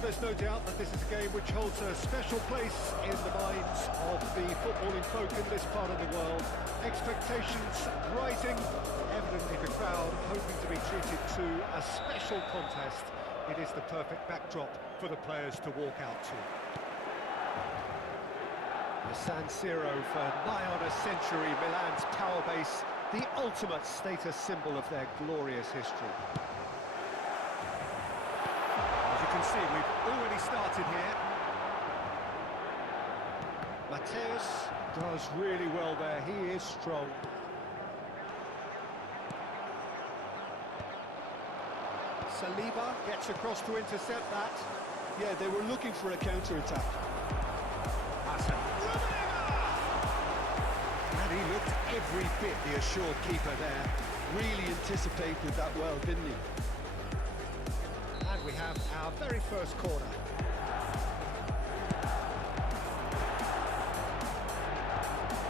Well, there's no doubt that this is a game which holds a special place in the minds of the footballing folk in this part of the world. Expectations rising, evidently the crowd hoping to be treated to a special contest. It is the perfect backdrop for the players to walk out to. The San Siro for nigh on a century, Milan's power base, the ultimate status symbol of their glorious history. As you can see, we've already started here. Mateus does really well there, he is strong. Saliba gets across to intercept that. Yeah, they were looking for a counter-attack. And he looked every bit the assured keeper there. Really anticipated that well, didn't he? And we have our very first corner.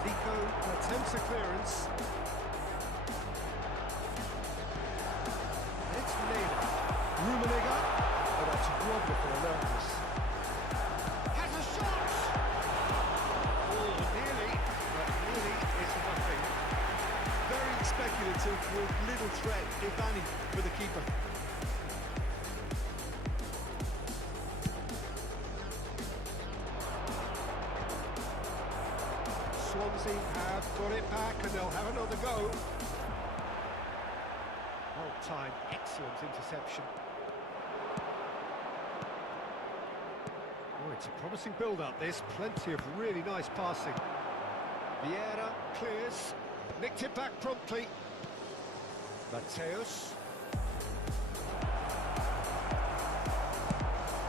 Nico attempts a clearance. It's Leda. Rummenigge. Oh, that's wonderful alertness. Has a shot! Oh, nearly, but nearly is nothing. Very speculative with little threat, if any, for the keeper. Swansea have got it back and they'll have another go. Whole time, excellent interception. Oh, it's a promising build-up, this. Plenty of really nice passing. Vieira clears, nicked it back promptly. Mateus.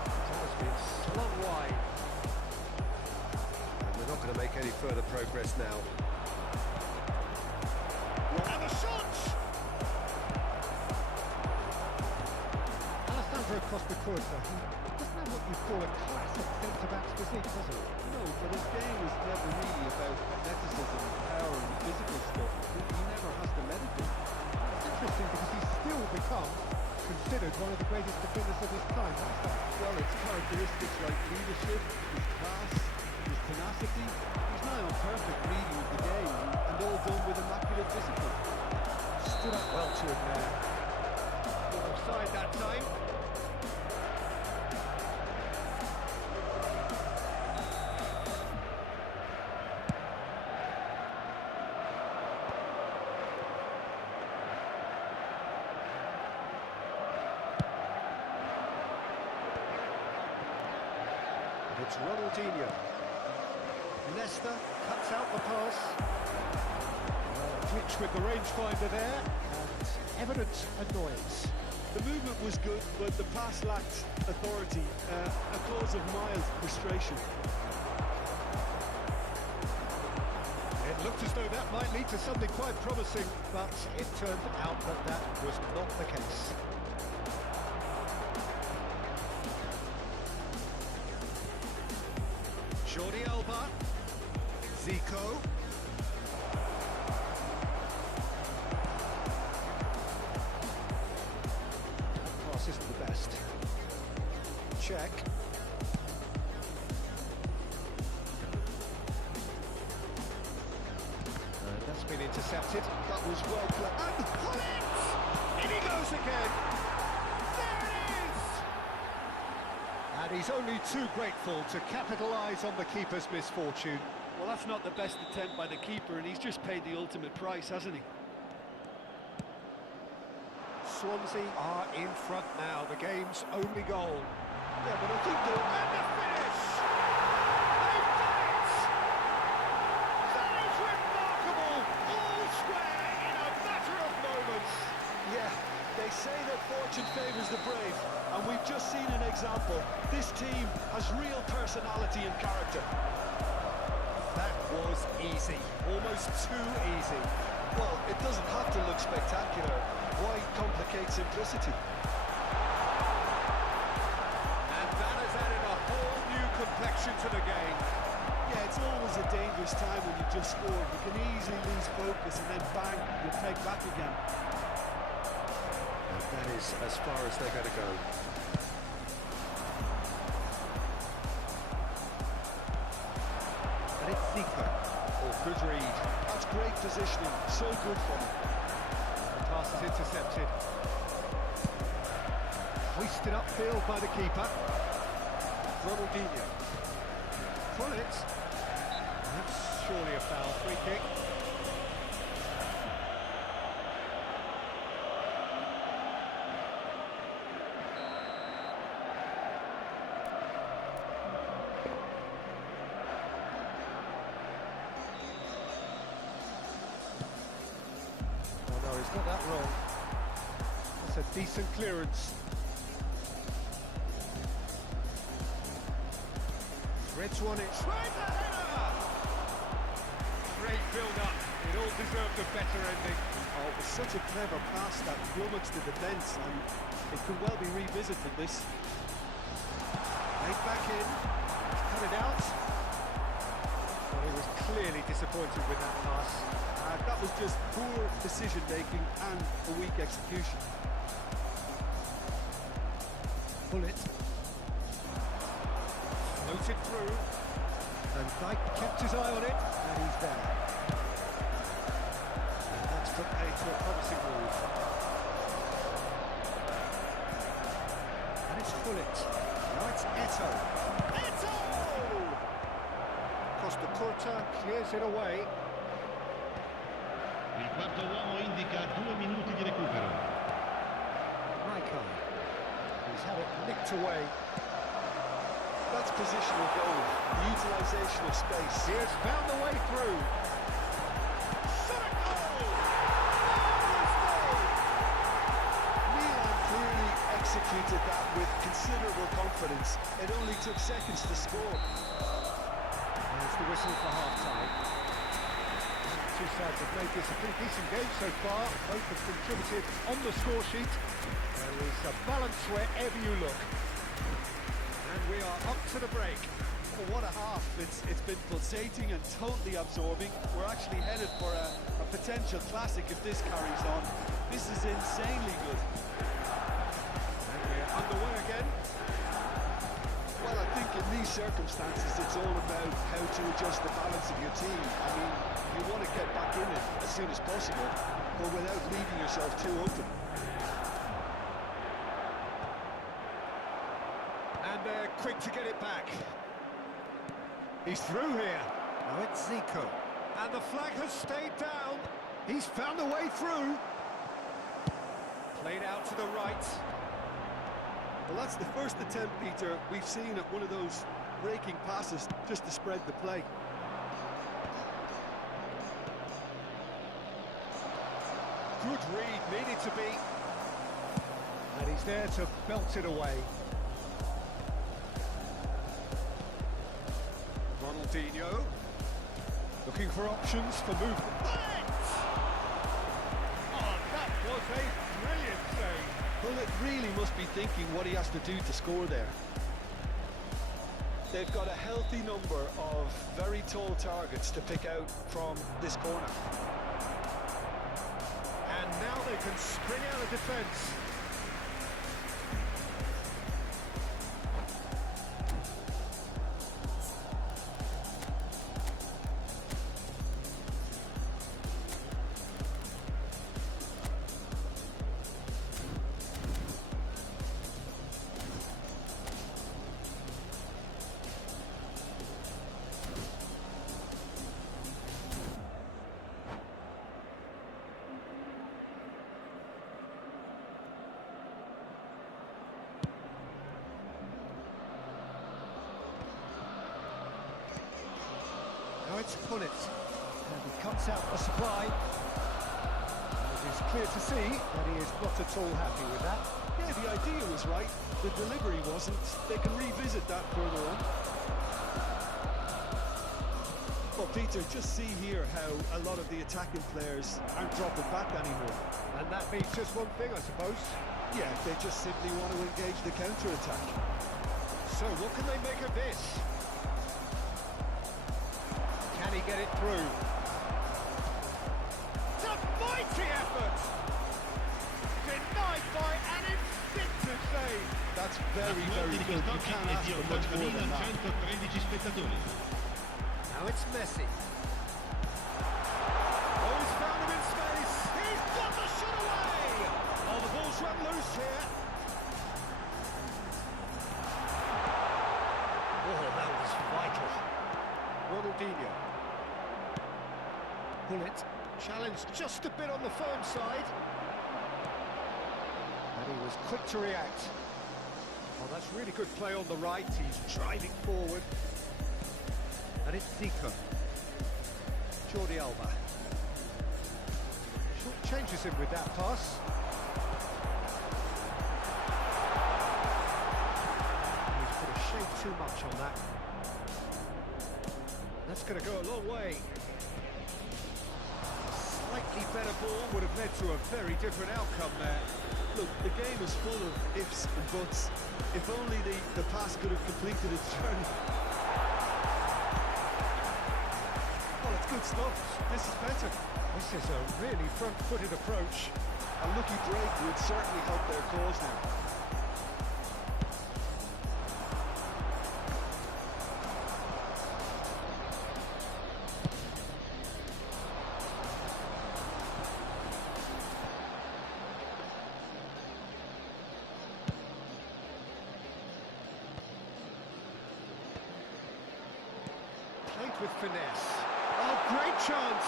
That has been slung wide. And we're not going to make any further progress now. And a shot! Alessandro Costa-Curta, he doesn't have what you call a classic centre-back's physique, does he? No, but his game is never really about athleticism, power and physical stuff. He never has to let it be. It's interesting because he's still become considered one of the greatest defenders of his time. Why is that? Well, it's characteristics like leadership, his class, his tenacity. He's now a perfect reading of the game and all done with immaculate discipline. Stood up well to him there. Not offside that time. It's Ronaldinho. Leicester cuts out the pass. Twitch with the rangefinder there, and evident annoyance. The movement was good, but the pass lacked authority, a cause of mild frustration. It looked as though that might lead to something quite promising, but it turned out that that was not the case. Jordi Alba, Zico. That pass isn't the best. Check. And that's been intercepted. That was well played. And Collins! In he goes again! There it is! And he's only too grateful to capitalise on the keeper's misfortune. Well, that's not the best attempt by the keeper, and he's just paid the ultimate price, hasn't he? Swansea are in front now, the game's only goal. Yeah, but I think they're... And the finish! They've done it! That is remarkable! All square in a matter of moments. Yeah, they say that fortune favours the brave, and we've just seen an example. This team has real personality and character. That was easy, almost too easy. Well, it doesn't have to look spectacular. Why complicate simplicity? And that has added a whole new complexion to the game. Yeah, it's always a dangerous time when you just scored. You can easily lose focus and then bang, you're pegged back again. And that is as far as they're going to go. Zico. Oh, good read. That's great positioning, so good for him. The pass is intercepted. Hoisted upfield by the keeper. Ronaldinho. Pull it. That's surely a foul. Free kick. Oh no, he's got that wrong. That's a decent clearance. Reds won it. Right the header! Great build-up. It all deserved a better ending. Oh, it was such a clever pass that flummoxed the defence, and it could well be revisited, this. Right back in. Cut it out. Well, he was clearly disappointed with that pass. That was just poor decision-making and a weak execution. Pull it. Floated through. And Dyke kept his eye on it, and he's there. And that's put paid to a promising move. And it's Pullet. Now it's Eto. Eto! Costa Curta clears it away. Il quarto uomo indica 2 minuti di recupero. Raikkonen. He's had it nicked away. That's positional goal, the utilisation of space. He has found the way through. Shot a goal! Milan clearly executed that with considerable confidence. It only took seconds to score. There's the whistle for half-time. Two sides have made this a pretty decent game so far. Both have contributed on the score sheet. There is a balance wherever you look. And we are up to the break. Oh, what a half. It's been pulsating and totally absorbing. We're actually headed for a potential classic if this carries on. This is insanely good. And we're underway again. Well, I think in these circumstances it's all about how to adjust the balance of your team. I mean, you want to get back in it as soon as possible, but without leaving yourself too open. And they're quick to get it back. He's through here. Now it's Zico. And the flag has stayed down. He's found a way through. Played out to the right. Well, that's the first attempt, Peter, we've seen at one of those breaking passes just to spread the play. Good read, needed to be. And he's there to belt it away. Ronaldinho. Looking for options for movement. Oh, that was a brilliant save. Well, it really must be thinking what he has to do to score there. They've got a healthy number of very tall targets to pick out from this corner. And now they can spring out of defence. Now it's Pullet, and he cuts out the supply. And it is clear to see that he is not at all happy with that. Yeah, the idea was right, the delivery wasn't. They can revisit that further on. Well, Peter, just see here how a lot of the attacking players aren't dropping back anymore. And that means just one thing, I suppose. Yeah, they just simply want to engage the counter-attack. So what can they make of this? Can he get it through? It's a mighty effort! Denied by an instinctive save. That's very, very good. You can't ask for much more than that. 113 spettatori. Now Now it's Messi. Oh, he's found him in space. He's got the shot away. Oh, the ball's run loose here. Oh, that was vital. Ronaldinho. Pull it. Challenged just a bit on the firm side. And he was quick to react. Oh, that's really good play on the right. He's driving forward. And it's Zico. Jordi Alba. Short changes him with that pass. He's put a shade too much on that. That's going to go a long way. Slightly better ball would have led to a very different outcome there. Look, the game is full of ifs and buts. If only the pass could have completed its journey. Well, it's good stuff. This is better. This is a really front-footed approach. A lucky break would certainly help their cause now. With finesse. Oh, great chance!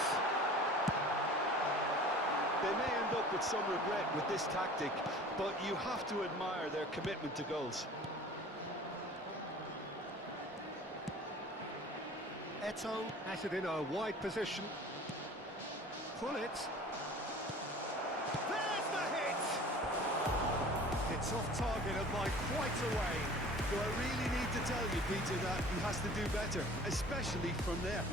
They may end up with some regret with this tactic, but you have to admire their commitment to goals. Eto'o has it in a wide position. Pull it. There's the hit! It's off target and by quite a way. Do I really need to tell you, Peter, that he has to do better, especially from there?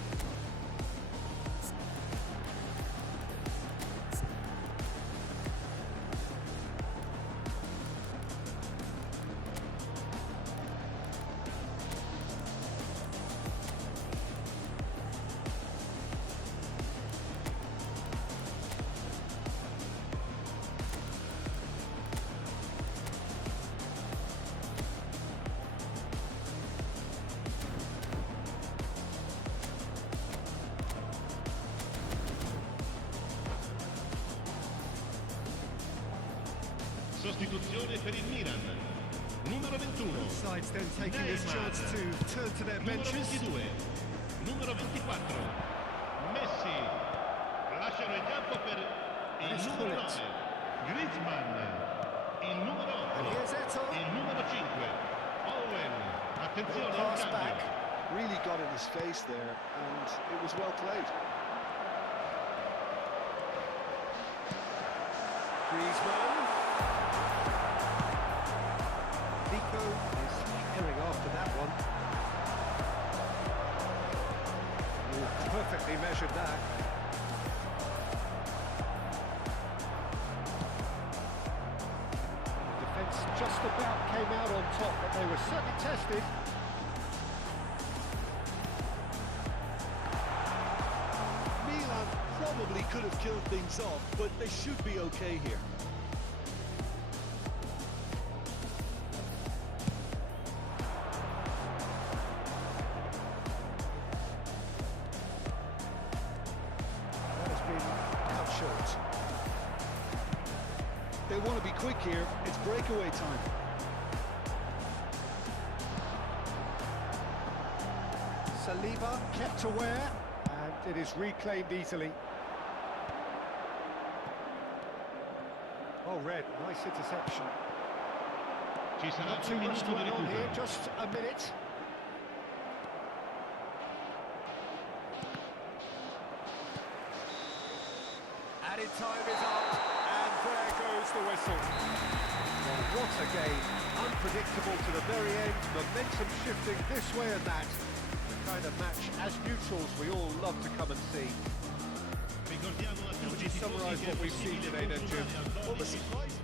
Sostituzione per il Milan. Numero 21. Sides then taking this chance to turn to their benches. Numero 22. Numero 24. Messi. Lasciano il campo per il numero 9. Griezmann. Il numero 8. Il numero 5. Owen. Attenzione al cambio. Really got in his face there, and it was well played. Griezmann. Zico is herring after that one. Oh, perfectly measured that. The defence just about came out on top, but they were certainly tested. Milan probably could have killed things off, but they should be okay here. They want to be quick here. It's breakaway time. Saliba kept aware, and it is reclaimed easily. Oh, Red, nice interception. Not too much going on here, just a minute. Added time is up, and there goes the whistle. Well, what a game. Unpredictable to the very end, momentum shifting this way and that. The kind of match, as neutrals, we all love to come and see. Would you summarise what we've seen today then, Jim? Well, the surprise...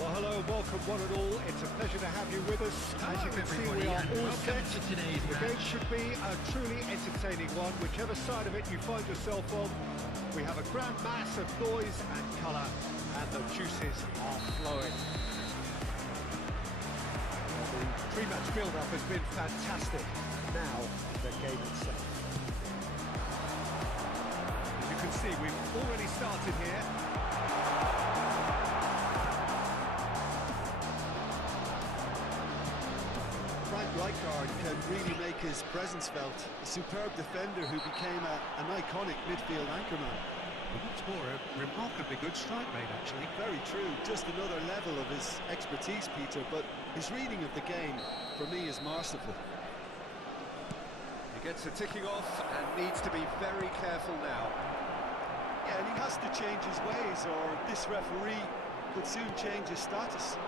Well, hello and welcome one and all. It's a pleasure to have you with us. As you can see, we are all set. The game should be a truly entertaining one, whichever side of it you find yourself on. We have a grand mass of noise and colour, and the juices are flowing. The pre-match build-up has been fantastic. Now, the game itself. As you can see, we've already started here. Rijkaard can really make his presence felt. A superb defender who became an iconic midfield anchorman. What's more, a remarkably good strike rate, actually. Very true. Just another level of his expertise, Peter, but his reading of the game, for me, is masterful. He gets the ticking off and needs to be very careful now. Yeah, and he has to change his ways, or this referee could soon change his status.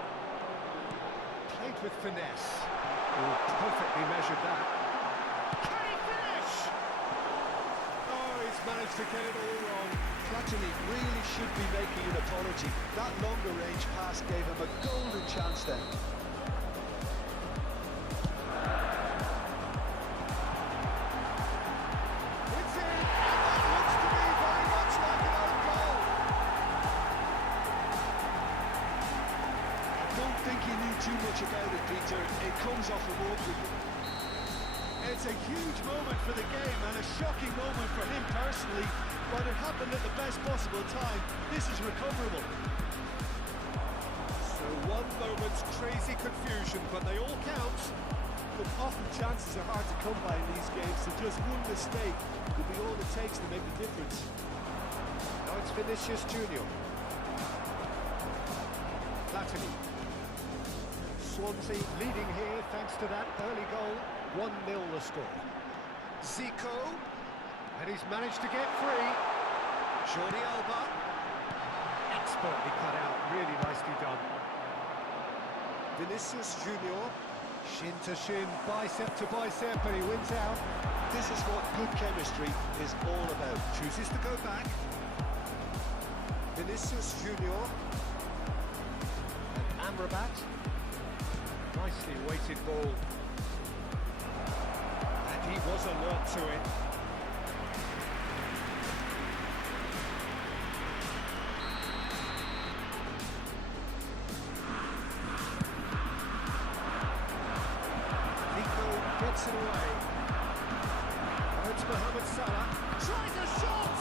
Played with finesse. Oh, perfectly measured that. Can he finish? Oh, he's managed to get it all wrong. Platini really should be making an apology. That longer range pass gave him a golden chance then. It's in, and that looks to be very much like an own goal. I don't think he knew too much about it, Peter. It comes off a walk with him. It's a huge moment for the game and a shocking moment for him personally, but it happened at the best possible time. This is recoverable. So one moment's crazy confusion, but they all count. But often chances are hard to come by in these games, so just one mistake could be all it takes to make the difference. Now it's Vinicius Junior. Platini. Swansea leading here thanks to that early goal. 1-0 the score. Zico, and he's managed to get free. Jordi Alba, expertly cut out, really nicely done. Vinicius Junior, shin to shin, bicep to bicep, and he wins out. This is what good chemistry is all about. Chooses to go back. Vinicius Junior and Amrabat. Nicely weighted ball. And he was alert to it. Nico gets it away. Oh, it's Mohamed Salah. Tries a shot!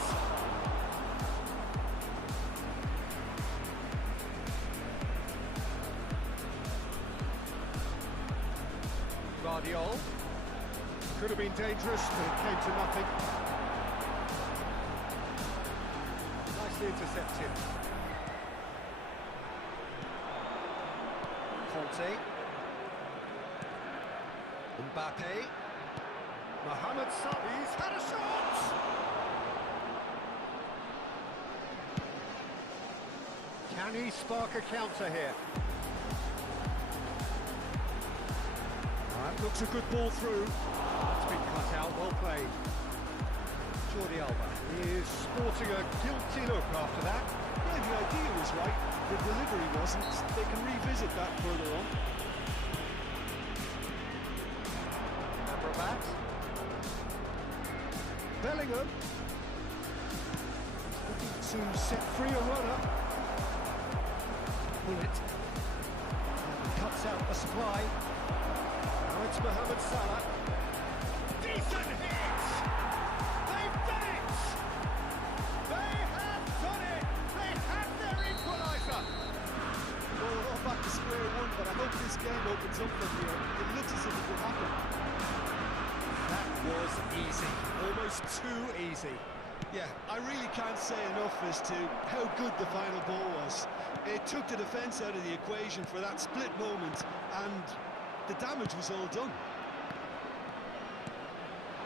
Guardiola. Could have been dangerous, but it came to nothing. Nicely intercepted. Conte. Mbappe. Mohamed Salah. He's had a shot! Can he spark a counter here? That looks a good ball through. That's been cut out, well played. Jordi Alba. He is sporting a guilty look after that. Yeah, the idea was right, the delivery wasn't. They can revisit that further on. Amrabat. Bellingham. Looking to set free a runner. Bullet. And cuts out the supply. Now it's Mohamed Salah. Decent hit! They've done it! They have done it! They have their equaliser! Well, we're all back to square one, but I hope this game opens up from here. It looks as if it will happen. That was easy. Almost too easy. Yeah, I really can't say enough as to how good the final ball was. It took the defence out of the equation for that split moment, and the damage was all done.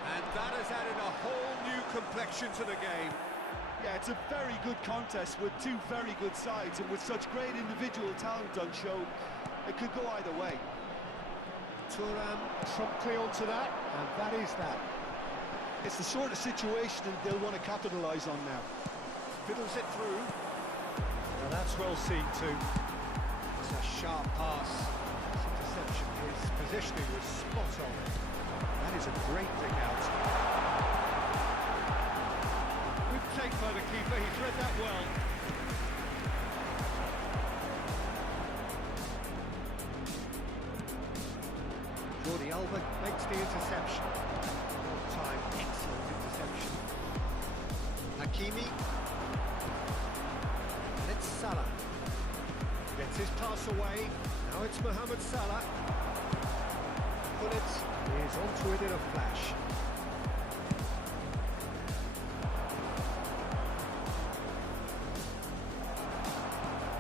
And that has added a whole new complexion to the game. Yeah, it's a very good contest with two very good sides, and with such great individual talent on show, it could go either way. Thuram promptly onto that, and that is that. It's the sort of situation they'll want to capitalise on now. Fiddles it through. Now that's well seen too. It's a sharp pass. Interception. His positioning was spot on. That is a great dig out. Good take by the keeper. He's read that well. Jordi Alba makes the interception. Time, excellent interception. Hakimi. And it's Salah. Gets his pass away. Now it's Mohamed Salah. Bullet is onto it in a flash.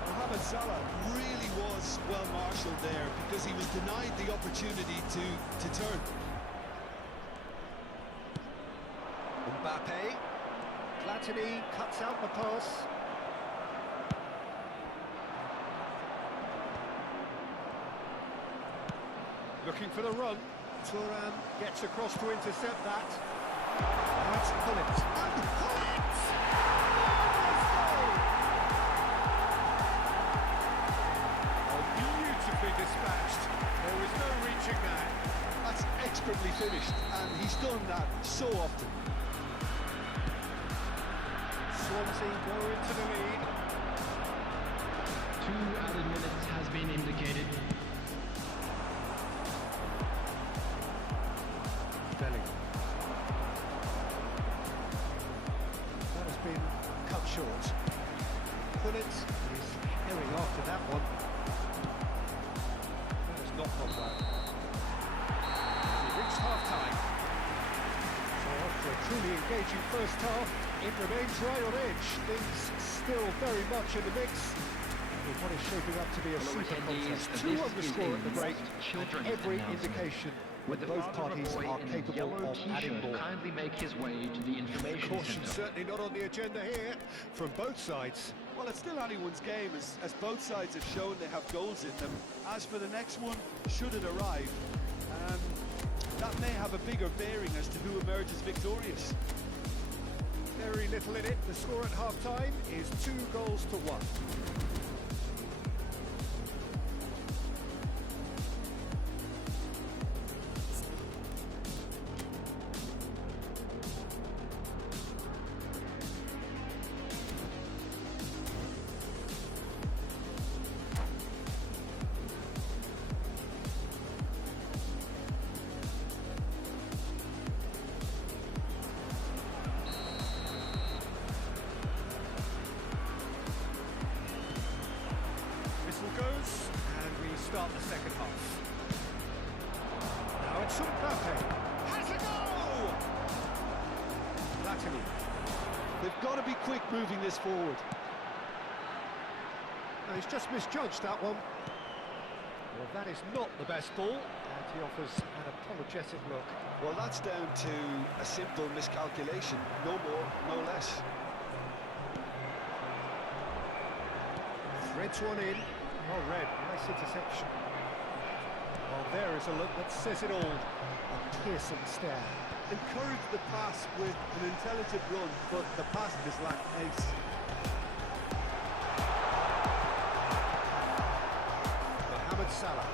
Mohamed Salah really was well marshalled there because he was denied the opportunity to turn. Mbappe. Platini cuts out the pass. Looking for the run. Thuram gets across to intercept that. That's Bullet. And Bullet! Oh, beautifully dispatched. There is no reaching that. That's expertly finished, and he's done that so often. Swansea go into the lead. 2 added minutes has been indicated. Bellingham. That has been cut short. Bullet is herring after that one. That has not gone well. And we reached half-time. So after a truly engaging first half, it remains right on edge. Things still very much in the mix. in what is shaping up to be a Fellow super attendees, contest. this 2 on the is score a at the break, most and children's every announcement. indication Would that the both father of a parties boy are in a capable yellow of adding t-shirt more. kindly make his way to the information Caution center? certainly not on the agenda here from both sides. Well, it's still anyone's game, as both sides have shown they have goals in them. As for the next one, should it arrive, that may have a bigger bearing as to who emerges victorious. Very little in it. The score at half-time is 2-1. Goes, and we start the second half. Now it's Mbappe. Has a goal! Latini. They've got to be quick moving this forward. No, he's just misjudged that one. Well, that is not the best ball, and he offers an apologetic look. Well, that's down to a simple miscalculation. No more, no less. Threads one in. Oh, Red, nice interception. Well, there is a look that says it all. A piercing stare. Encourage the pass with an intelligent run, but the pass just lacked pace. Mohamed Salah.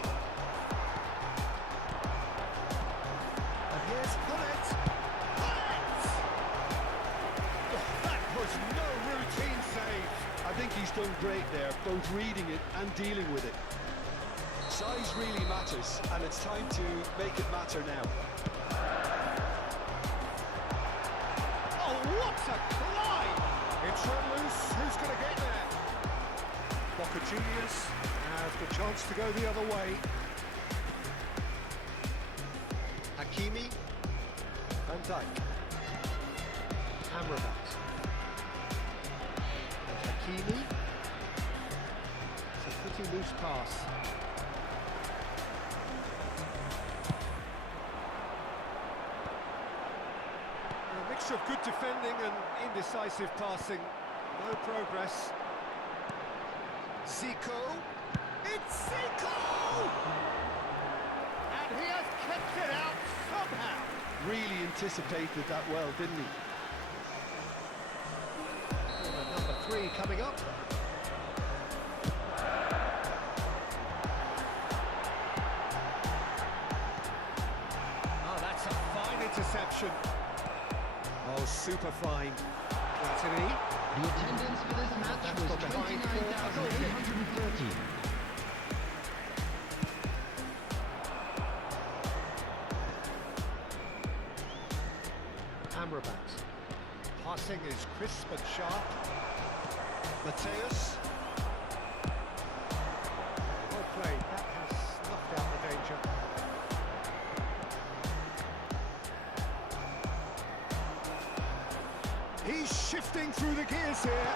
And here's Hullet. Hullet! Oh, that was no routine save. I think he's done great there, both reading it and dealing with it. Size really matters, and it's time to make it matter now. Oh, what a climb! It's run loose. Who's going to get there? Boca Juniors have the chance to go the other way. Hakimi. Van Dijk. Amrabat. Hakimi. It's a pretty loose pass. A mixture of good defending and indecisive passing. No progress. Zico. It's Zico! And he has kept it out somehow. Really anticipated that well, didn't he? Number 3 coming up. Oh, that's a fine interception. Oh, super fine. Latini. The attendance for this match was 29,830. Amrabat. Passing is crisp and sharp. Mateus. Well played. That has snuffed out the danger. He's shifting through the gears here.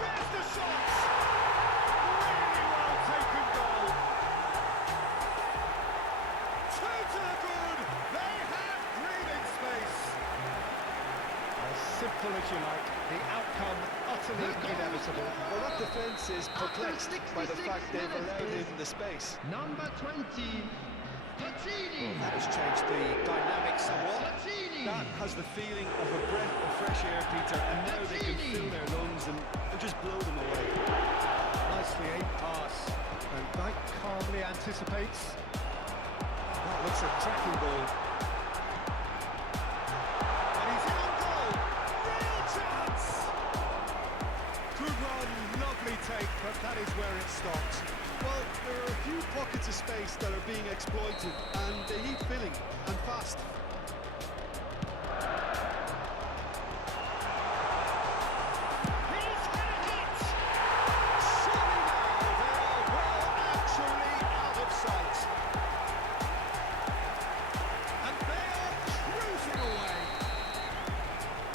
There's the shot! Really well taken goal. 2 to the good. They have breathing space. As simple as you like. The outcome utterly inevitable. Well, that defence is perplexed by the fact they've allowed him the space. Number 20, Platini. That has changed the dynamic somewhat. Platini. That has the feeling of a breath of fresh air, Peter, and now they can fill their lungs and just blow them away. Nicely aimed pass. Van Dijk calmly anticipates. That looks a tracking ball. And he's in on goal. Real chance! Good run, lovely take, but that is where it stopped. Well, there are a few pockets of space that are being exploited, and they need filling, and fast. He's had a hit! Surely now they are well actually out of sight. And they are cruising away.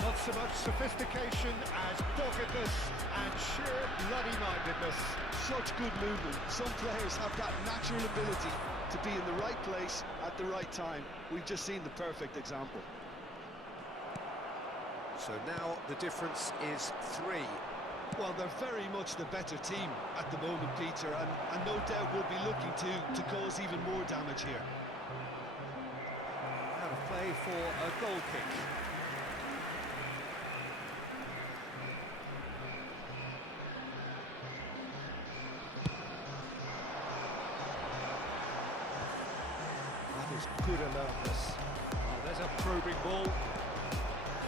Not so much sufficient. sophistication as doggedness and sheer bloody-mindedness. Such good movement. Some players have that natural ability to be in the right place at the right time. We've just seen the perfect example. So now the difference is 3. Well, they're very much the better team at the moment, Peter, and no doubt will be looking to cause even more damage here. Out of play for a goal kick. That is good alertness. Oh, there's a probing ball.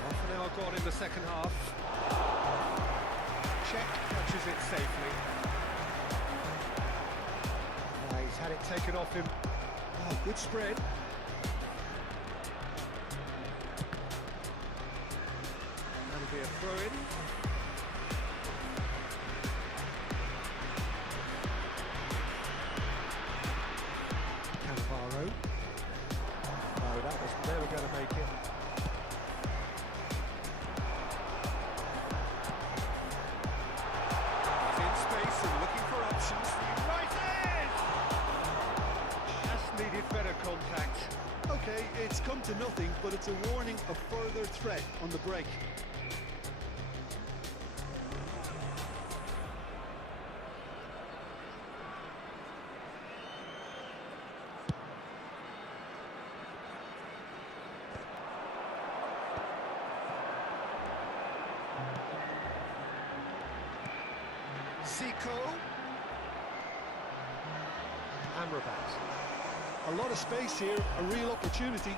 Half an hour gone in the second half. Check catches it safely. He's had it taken off him. Oh, good spread. That'll be a throw-in. Cannavaro. No, that was never going to make it. He's in space and looking for options. Right in! Just needed better contact. Okay, it's come to nothing, but it's a warning of further threat on the break. Zico. Amrabat. A lot of space here, a real opportunity.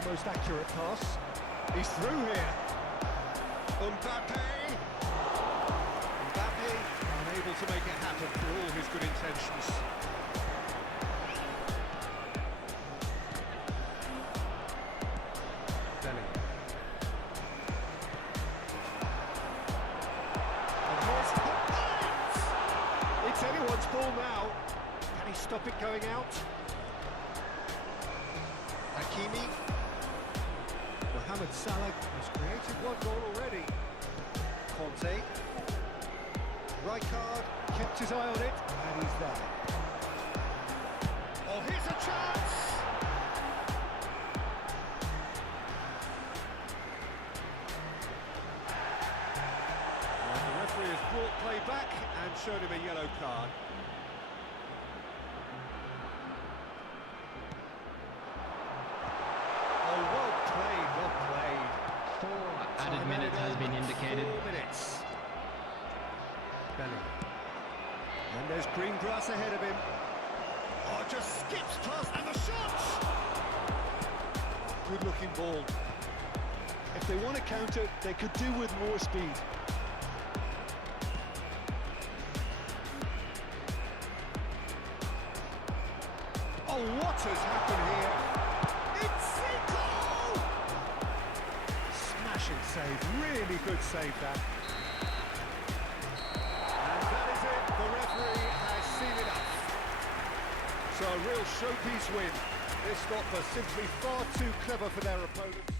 The most accurate pass. He's through here. Mbappe. Mbappe unable to make it happen for all his good intentions. Bellingham. And here's Hopkins. It's anyone's ball now. Can he stop it going out? Hakimi. Mohamed Salah has created one goal already. Conte. Rijkaard kept his eye on it, and he's there. Oh, here's a chance! And the referee has brought play back and showed him a yellow card. Added minutes has been indicated. 4 minutes. Bellingham. And there's green grass ahead of him. Oh, just skips past, and the shot! Good looking ball. If they want to counter, they could do with more speed. Oh, what has happened here? It's Zico! Smashing save, really good save that. And that is it, the referee has seen enough. So a real showpiece win. This lot were simply far too clever for their opponents.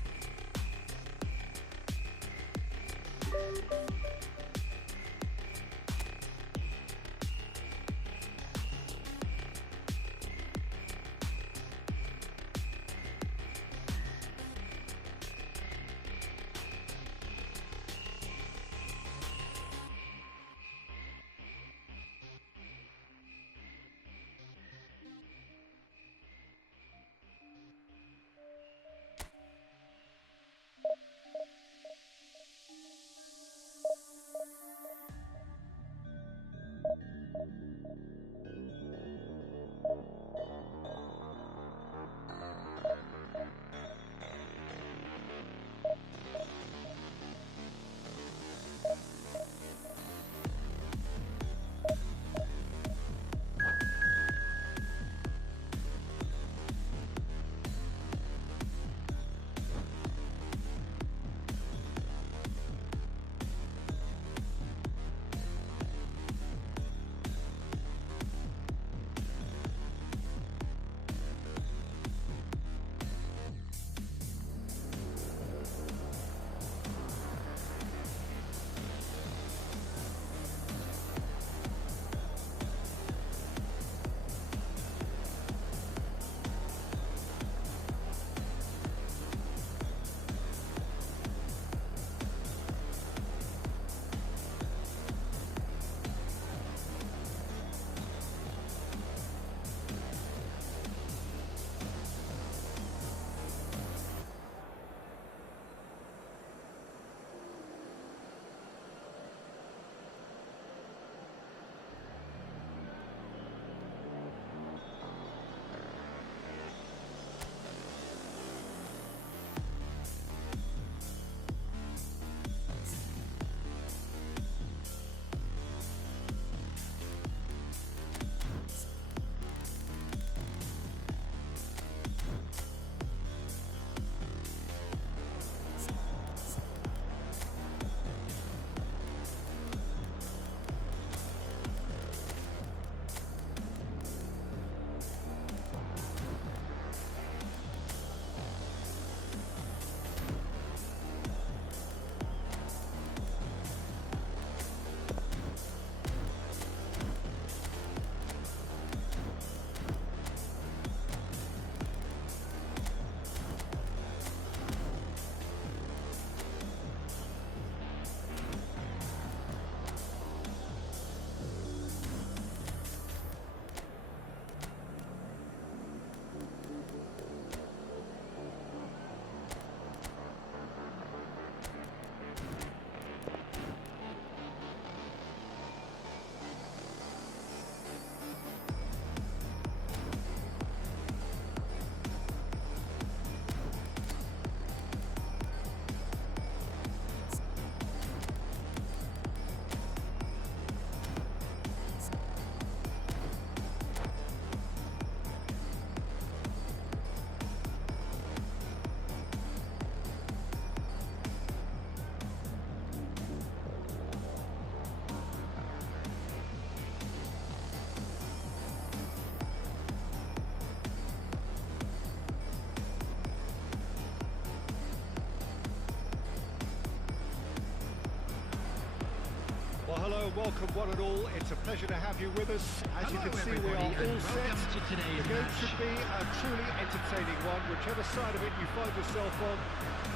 and welcome one and all. It's a pleasure to have you with us. As Hello, you can see, we are everybody, all and set. welcome to today's The game match. should be a truly entertaining one, whichever side of it you find yourself on.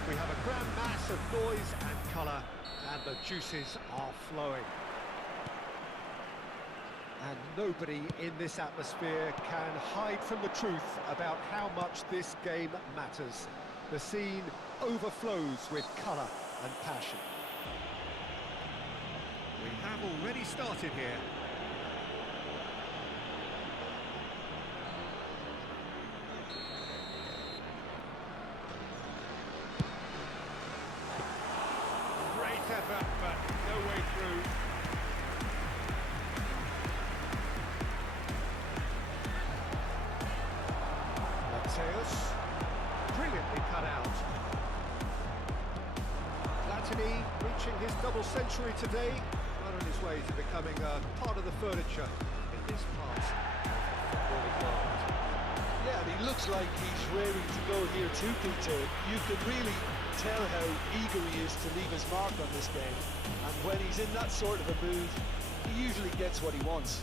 We have a grand mass of noise and colour, and the juices are flowing. And nobody in this atmosphere can hide from the truth about how much this game matters. The scene overflows with colour and passion. We have already started here. Great effort, but no way through. Mateus, brilliantly cut out. Platini reaching his double century today, right on his way to becoming a part of the furniture in this part of the footballing world. Yeah, and he looks like he's raring to go here too, Peter. You can really tell how eager he is to leave his mark on this game. And when he's in that sort of a mood, he usually gets what he wants.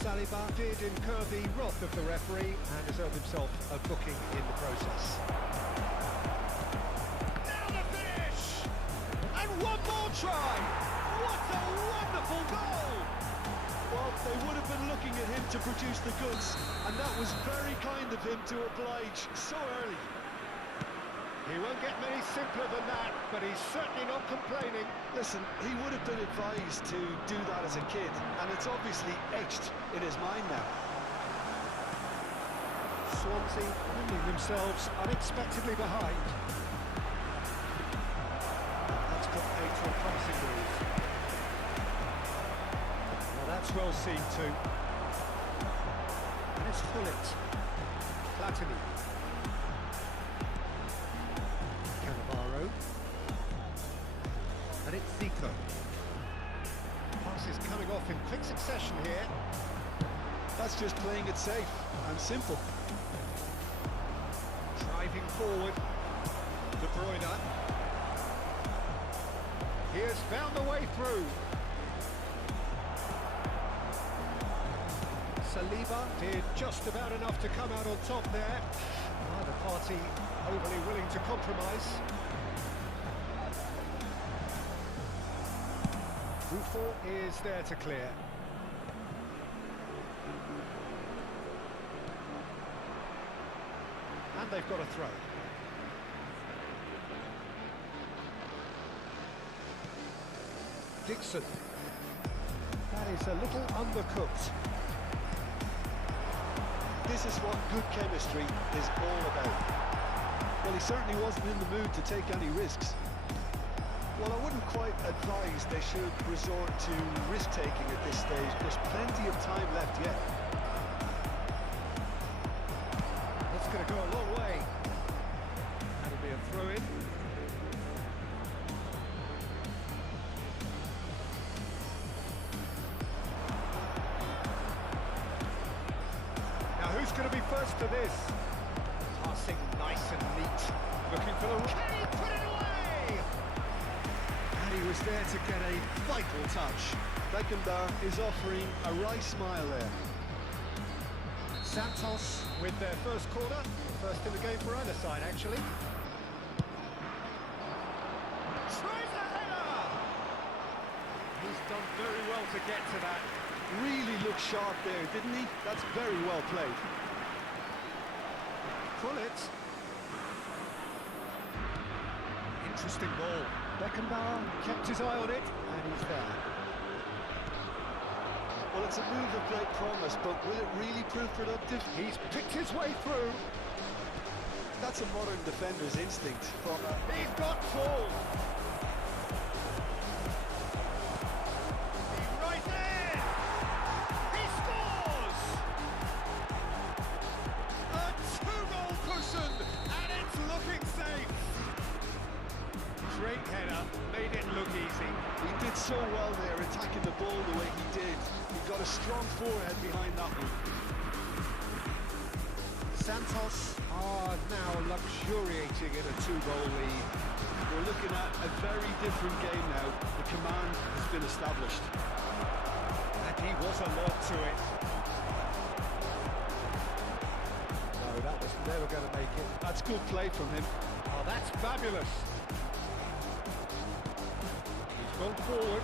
Saliba did incur the wrath of the referee and has earned himself a booking in the process. Now the finish! And one more try! What a wonderful goal! Well, they would have been looking at him to produce the goods, and that was very kind of him to oblige so early. He won't get many simpler than that, but he's certainly not complaining. Listen, he would have been advised to do that as a kid, and it's obviously etched in his mind now. Swansea finding themselves unexpectedly behind. That's put paid to a promising move. Well, that's well seen too. And it's Hullet. Platini. Cannavaro. And it's Zico. Passes coming off in quick succession here. That's just playing it safe and simple. Driving forward. De Bruyne. He has found the way through. Saliba did just about enough to come out on top there. Neither party overly willing to compromise. Buffon is there to clear. And they've got a throw. Dixon. That is a little undercooked. This is what good chemistry is all about. Well, he certainly wasn't in the mood to take any risks. Well, I wouldn't quite advise they should resort to risk-taking at this stage. There's plenty of time left yet. That's going to go a long way. That'll be a throw-in. Now who's going to be first to this? Passing nice and neat. Looking for the... Can he put it away? And he was there to get a vital touch. Beckenbauer is offering a wry smile there. Santos with their first corner. First in the game for either side, actually. Tries a header! He's done very well to get to that. Really looked sharp there, didn't he? That's very well played. Hullet. Interesting ball. Beckenbauer kept his eye on it, and he's there. Well, it's a move of great promise, but will it really prove productive? He's picked his way through. That's a modern defender's instinct from a... He's got full. He's right there. He scores. A two-goal cushion, and it's looking safe. Great header, made it look easy. He did so well there, attacking the ball the way he did. He got a strong forehead behind that one. Santos are now luxuriating in a two-goal lead. we're looking at a very different game now. The command has been established. And he was alert to it. No, that was never going to make it. That's good play from him. Oh, that's fabulous. He's gone forward.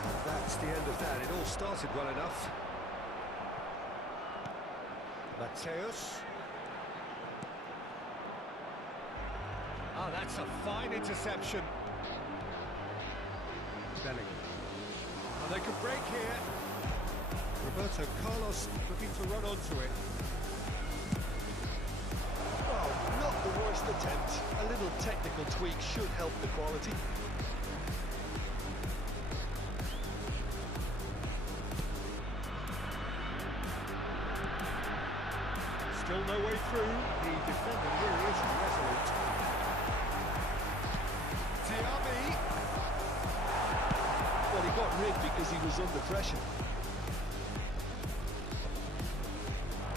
And that's the end of that. It all started well enough. Mateus. Oh, that's a fine interception. Bellingham. Oh, they could break here. Roberto Carlos looking to run onto it. Well, not the worst attempt. A little technical tweak should help the quality. Still no way through. The defender here is resolute. Tiami. Well, he got rid because he was under pressure.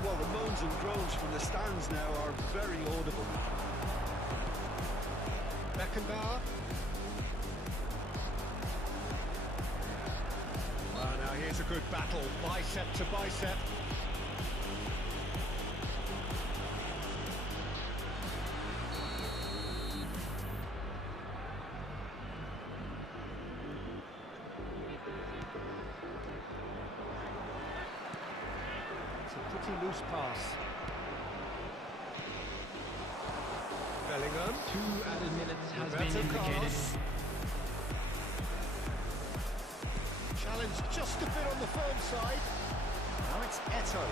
Well, the moans and groans from the stands now are very audible. Beckenbauer. Well, now here's a good battle, bicep to bicep. It's a pretty loose pass. Bellingham. 2 added minutes has been Roberto indicated. Carlos. Challenge just a bit on the firm side. Now it's Eto.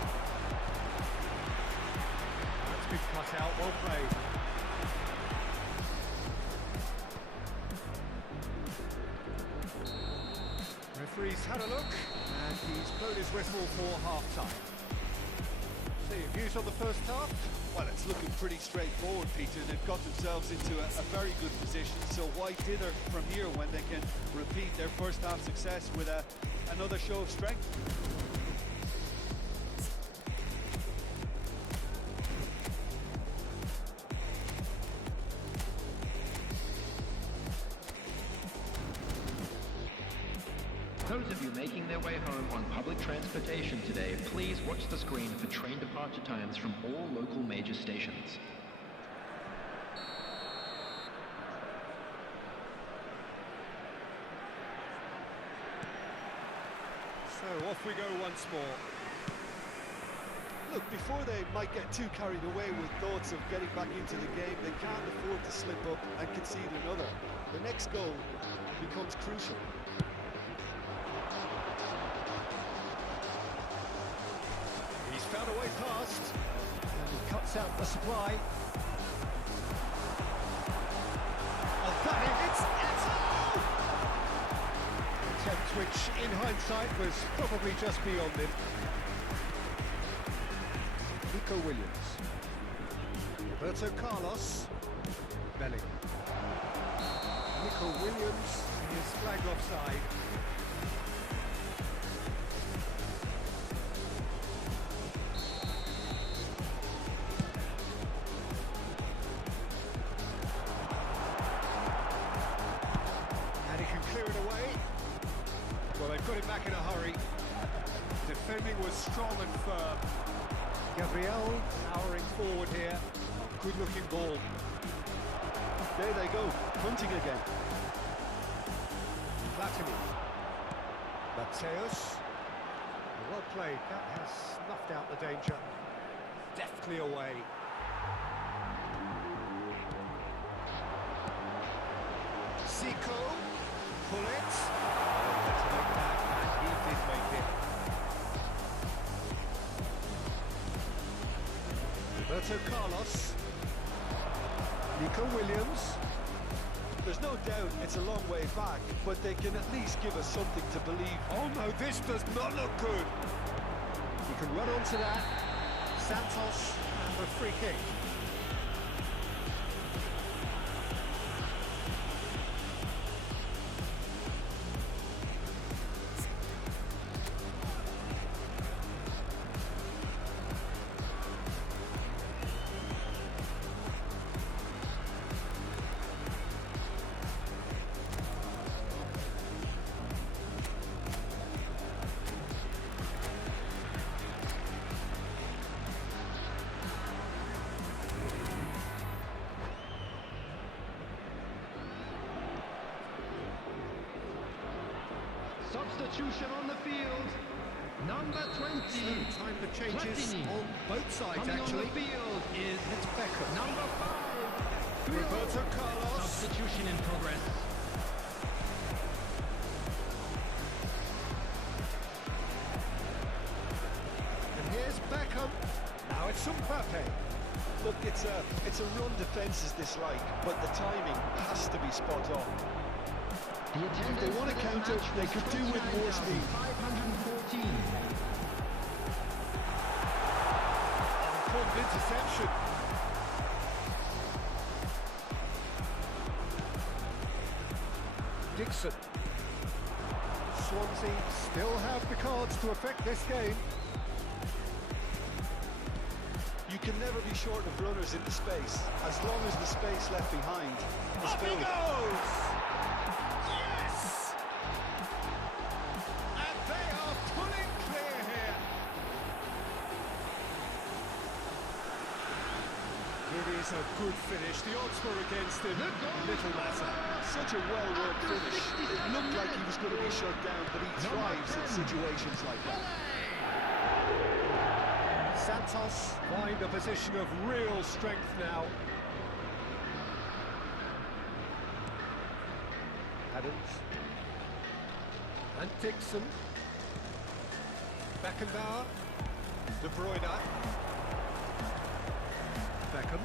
That's been cut out, well played. Referee's had a look, and he's blown his whistle for half-time. So your views on the first half? Well, it's looking pretty straightforward, Peter. They've got themselves into a very good position, so why dither from here when they can repeat their first half success with another show of strength? Those of you making their way home on public transportation today, please watch the screen for train departure times from all local major stations. So off we go once more. Look, before they might get too carried away with thoughts of getting back into the game, they can't afford to slip up and concede another. The next goal becomes crucial. He's found a way past, and he cuts out the supply. Oh, got him, it's Eto! Attempt which, in hindsight, was probably just beyond him. Nico Williams. Roberto Carlos. Bellingham. Nico Williams is flagged offside. And he can clear it away. Well, they've got him back in a hurry. Defending was strong and firm. Gabriel powering forward here. Good looking ball. There they go, hunting again. Platini. Mateus. Well played. That has snuffed out the danger. Deftly away. Zico. Pull it. To make that, and he did make it. Roberto Carlos. Nico Williams. There's no doubt it's a long way back, but they can at least give us something to believe. Oh no, this does not look good. He can run onto that. Santos and the free kick. Substitution on the field. Number 20. So, time for changes Platini. on both sides, Coming actually. on the field is It's Beckham. number 5. Roberto Carlos. Substitution in progress. And here's Beckham. Now it's Mbappe. Look, it's a run defence is dislike, but the timing has to be spot on. The If they want to counter, they could do with more speed. 514. Important interception. Dixon. Swansea still have the cards to affect this game. You can never be short of runners into space, as long as the space left behind is Up he filled. goes! Yes! And they are pulling clear here. It is a good finish. The odds were against him. Little matter. Such a well-worked finish. It looked like he was going to be shut down, but he thrives in situations like that. Santos find a position of real strength now. Adams. And Dixon. Beckenbauer. De Bruyne. Beckham.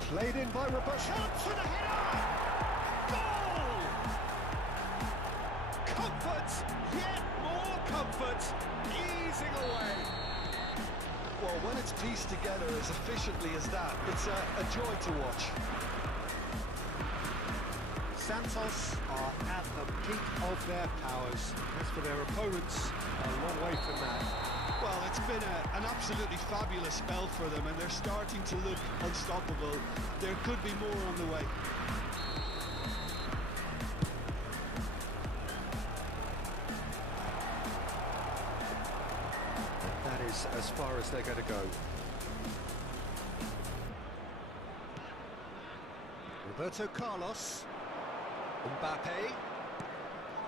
Played in by Roberto. Chance for the header! Goal! Comfort, yet more comfort, easing away. Well, when it's pieced together as efficiently as that, it's a joy to watch. Santos are at the peak of their powers. As for their opponents, a long way from that. Well, it's been an absolutely fabulous spell for them, and they're starting to look unstoppable. There could be more on the way. That is as far as they're going to go. Roberto Carlos. Mbappe.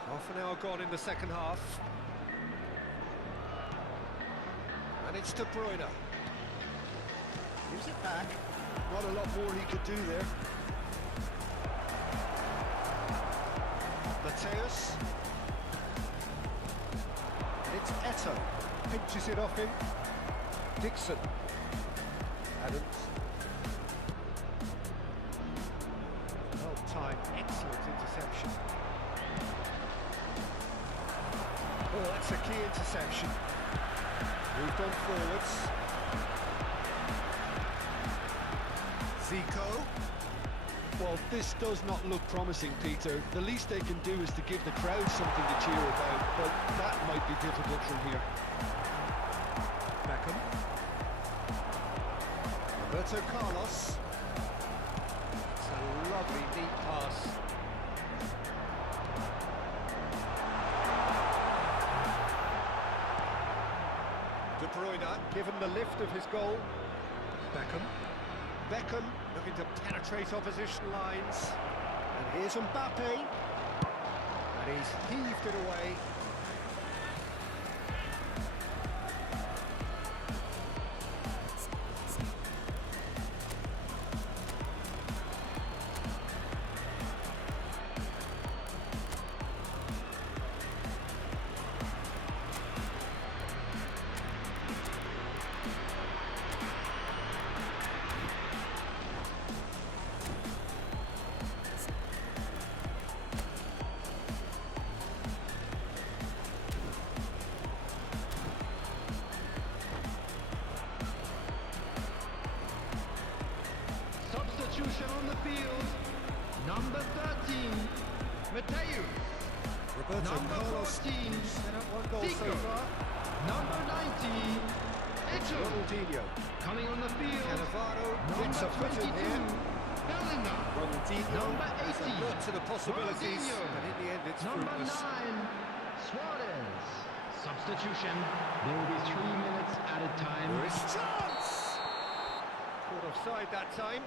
Half an hour gone in the second half. And it's De Bruyne. Gives it back. Not a lot more he could do there. Mateus. And it's Eto. Pinches it off him. Dixon. Adams. Well-timed, excellent interception. Oh, that's a key interception. Moved on forwards. Zico. Well, this does not look promising, Peter. The least they can do is to give the crowd something to cheer about, but that might be difficult from here. Beckham. Roberto Carlos. It's a lovely, neat pass. De Bruyne, given the lift of his goal. Beckham. Beckham looking to penetrate opposition lines. And here's Mbappe. And he's heaved it away. Substitution on the field. Number 13, Mateus. Roberto Number Carlos 14, set up one goal so Zico. far. Number 19, Eto. Ronaldinho. Coming on the field. Cannavaro gets Number a foot 22, in here. Bellingham. Ronaldinho Number has 80, alert to the possibilities, Ronaldinho. but in the end it's Number fruitless. 9, Suarez. Substitution. There will be 3 minutes added time. There is chance! Caught offside that time.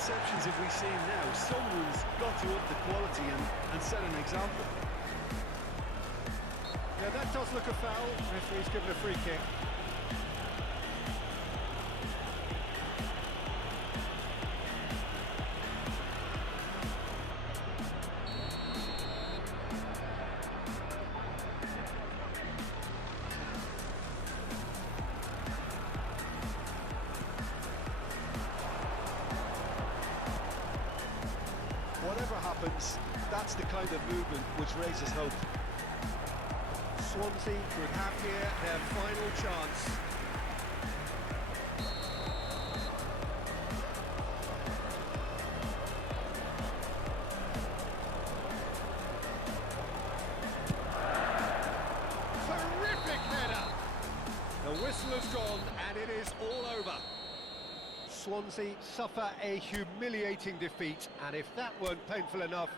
interceptions have we seen now? Someone's got to up the quality and set an example. Yeah, that does look a foul. Referee's given a free kick. Whatever happens, that's the kind of movement which raises hope. Swansea could have here their final chance. Terrific header! The whistle has gone and it is all over. Swansea suffer a humiliating defeat, and if that weren't painful enough...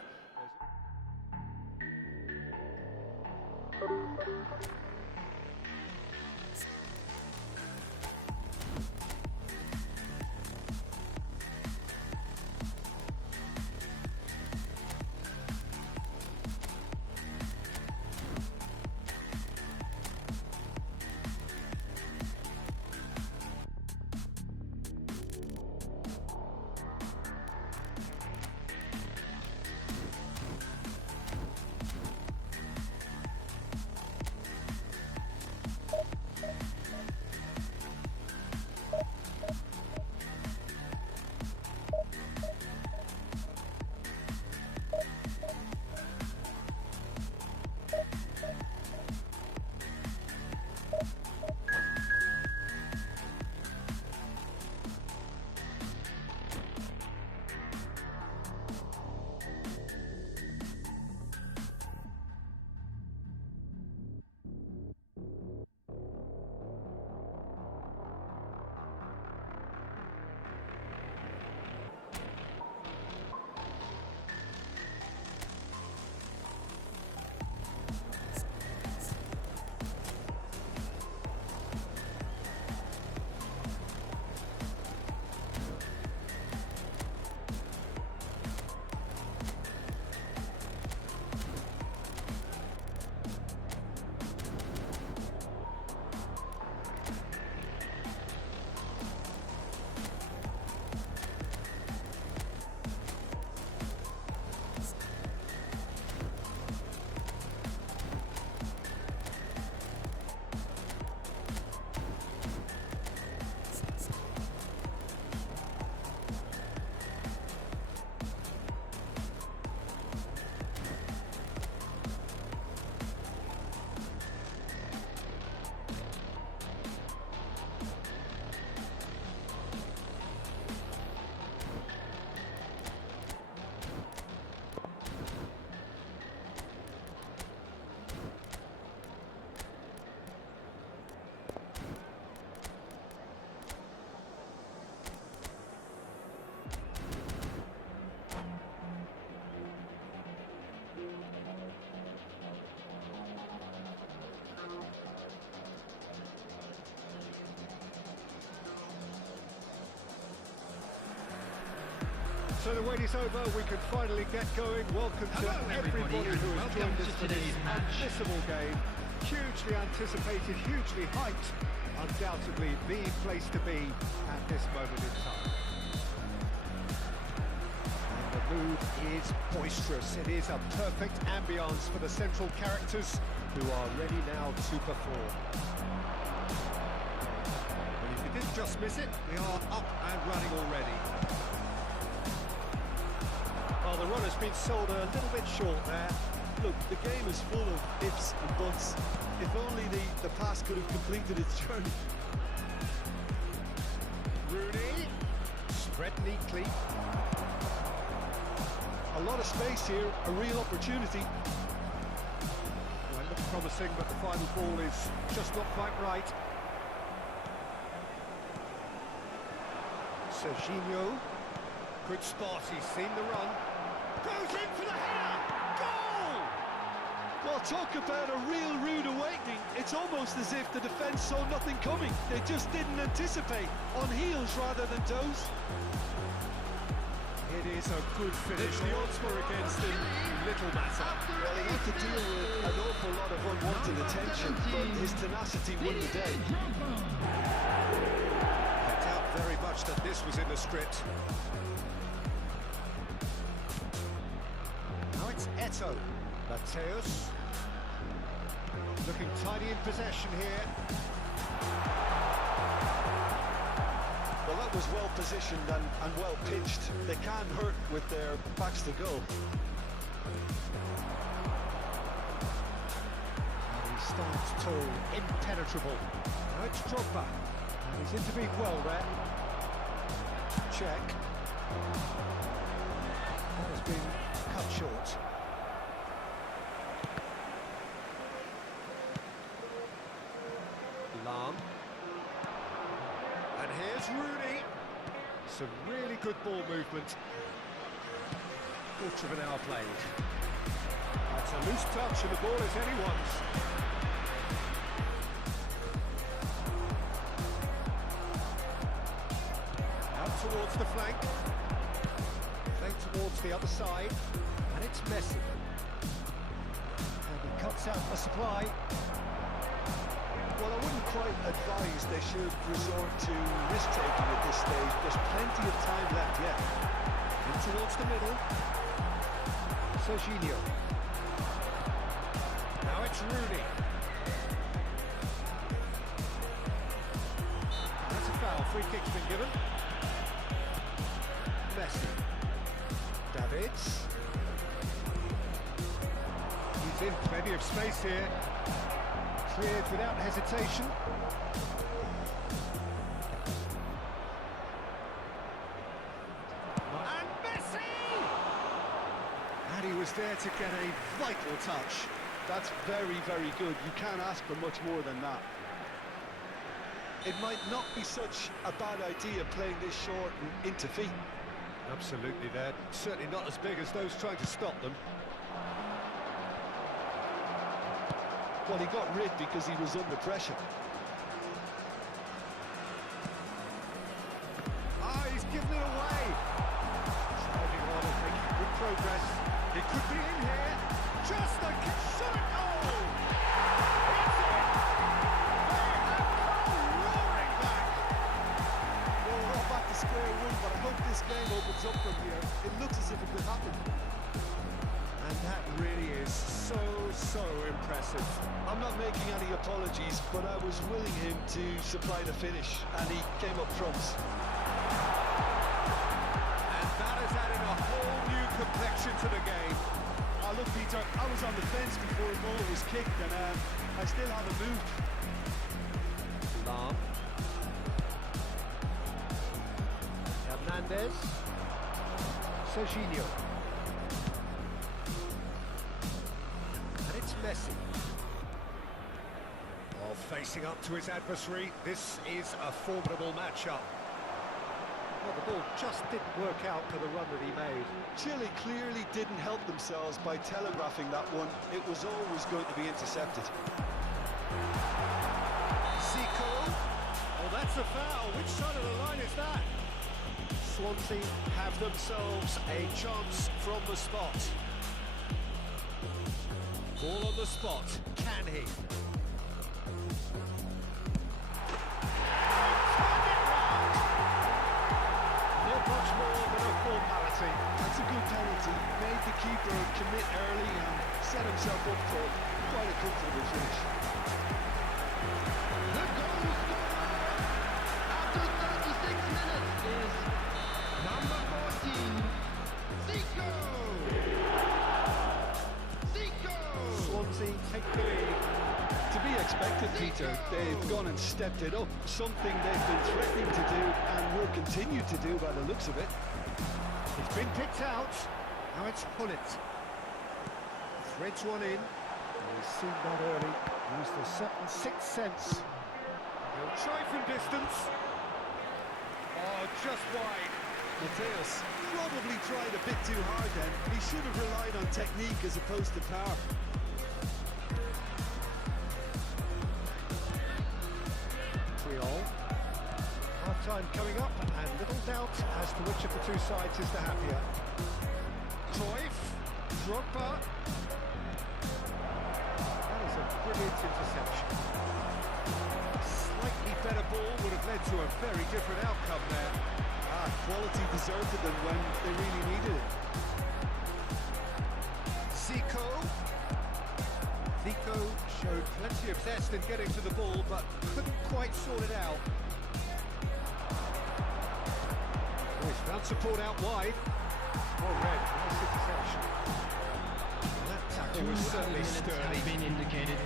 So the wait is over, we can finally get going. Welcome to everybody who has joined us for this unmissable game. Hugely anticipated, hugely hyped. Undoubtedly the place to be at this moment in time. And the mood is boisterous. It is a perfect ambience for the central characters who are ready now to perform. And if you didn't just miss it, we are up and running already. Well, the run has been sold a little bit short there. Look, the game is full of ifs and buts. If only the pass could have completed its journey. Rooney, spread neatly. A lot of space here, a real opportunity. Well, it looks promising, but the final ball is just not quite right. Serginho, good spot, he's seen the run. Goes in for the header! Goal! Well, talk about a real rude awakening. It's almost as if the defence saw nothing coming. They just didn't anticipate, on heels rather than toes. is a good finish. The odds were against him, little matter. Well, he had to deal with an awful lot of unwanted attention, but his tenacity won the day. I doubt very much that this was in the script. Now it's Eto'o. Mateus. Looking tidy in possession here. Well, that was well positioned and well pitched. They can't hurt with their backs to goal. And he starts tall, impenetrable. Now it's Drogba. And he's intervened well there. Check. That has been cut short. Lam. And here's Rooney. Some really good ball movement. Quarter of an hour played. That's a loose touch and the ball is anyone's. Out towards the flank. Played towards the other side. And it's Messi. And he cuts out the supply. Well, I wouldn't quite advise they should resort to risk-taking at this stage. There's plenty of time left yet. In towards the middle. Serginho. Now it's Rooney. That's a foul. Free kick's been given. Messi. Davids. He's in plenty of space here. Cleared without hesitation. And Messi! And he was there to get a vital touch. That's very, very good. You can't ask for much more than that. It might not be such a bad idea playing this short and into feet. Absolutely, they're certainly not as big as those trying to stop them. Well, he got rid because he was under pressure. Ah, he's given it away. Sliding on and making good progress. He could be in here. Just a shot. Oh! It's in. They have come roaring back. Well, we're all back to square one, but I hope this game opens up from here. It looks as if it could happen. And that really is so impressive. I'm not making any apologies, but I was willing him to supply the finish, and he came up trumps. And that has added a whole new complexion to the game. Look, Peter, I was on the fence before the ball was kicked, and I still haven't moved. Lam. Hernandez. Serginho. And it's Messi. While facing up to his adversary, this is a formidable matchup. Well, the ball just didn't work out for the run that he made. Chile clearly didn't help themselves by telegraphing that one. It was always going to be intercepted. Zico. Oh, that's a foul. Which side of the line is that? Swansea have themselves a chance from the spot. Ball on the spot. Can he? Much more than a formality. That's a good penalty. Made the keeper commit early and set himself up for quite a comfortable finish. The goal scorer after 36 minutes is number 14, Zico! Zico! Swansea take the lead. To be expected, Peter. They've gone and stepped it up. Something they've been threatening to do and will continue to do by the looks of it. It's been picked out. Now it's Hullet. Threads one in. He's seen that early. Used a certain sixth sense. He'll try from distance. Oh, just wide. Mateus probably tried a bit too hard then. He should have relied on technique as opposed to power. Half-time coming up, and little doubt as to which of the two sides is the happier. Drogba. That is a brilliant interception. Slightly better ball would have led to a very different outcome there. Quality deserted them when they really needed it. Zico. Zico showed plenty of zest in getting to the ball, but couldn't quite sort it out. Oh, he's found support out wide. Oh, red, nice interception. That tackle was certainly sturdy. Has been indicated.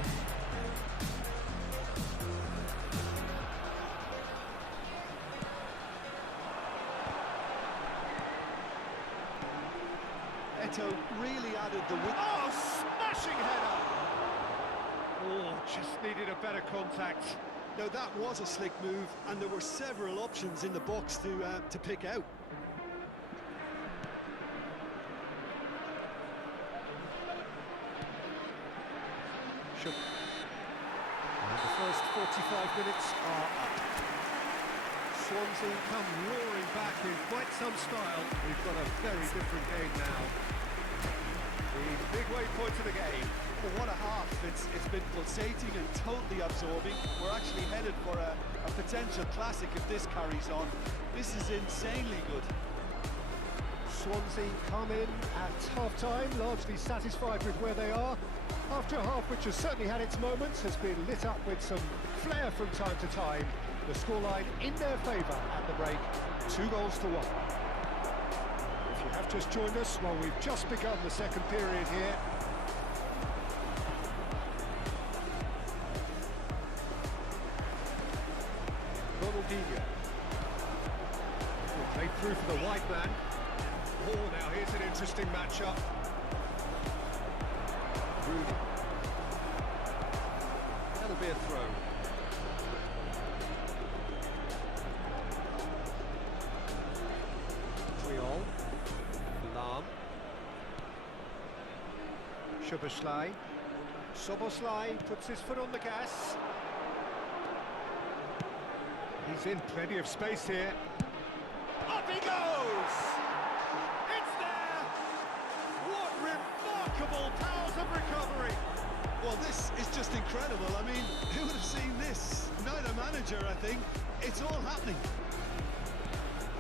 Eto really added the width. Oh, smashing header! Oh, just needed a better contact. Now that was a slick move, and there were several options in the box to pick out. And the first 45 minutes are up. Swansea come roaring back in quite some style. We've got a very different game now. The midway point of the game. Well, what a half. It's been pulsating and totally absorbing. We're actually headed for a potential classic if this carries on. This is insanely good. Swansea come in at half-time, largely satisfied with where they are. After a half which has certainly had its moments, has been lit up with some flair from time to time. The scoreline in their favour at the break, 2-1. If you have just joined us, well, we've just begun the second period here. Ronaldinho. Played through for the wide man. Oh, now here's an interesting matchup. Rooney. That'll be a throw. Triol. Lam. Szoboszlai. Szoboszlai puts his foot on the gas. He's in plenty of space here. Up he goes! It's there! What remarkable powers of recovery! Well, this is just incredible. I mean, who would have seen this? Neither manager, I think. It's all happening.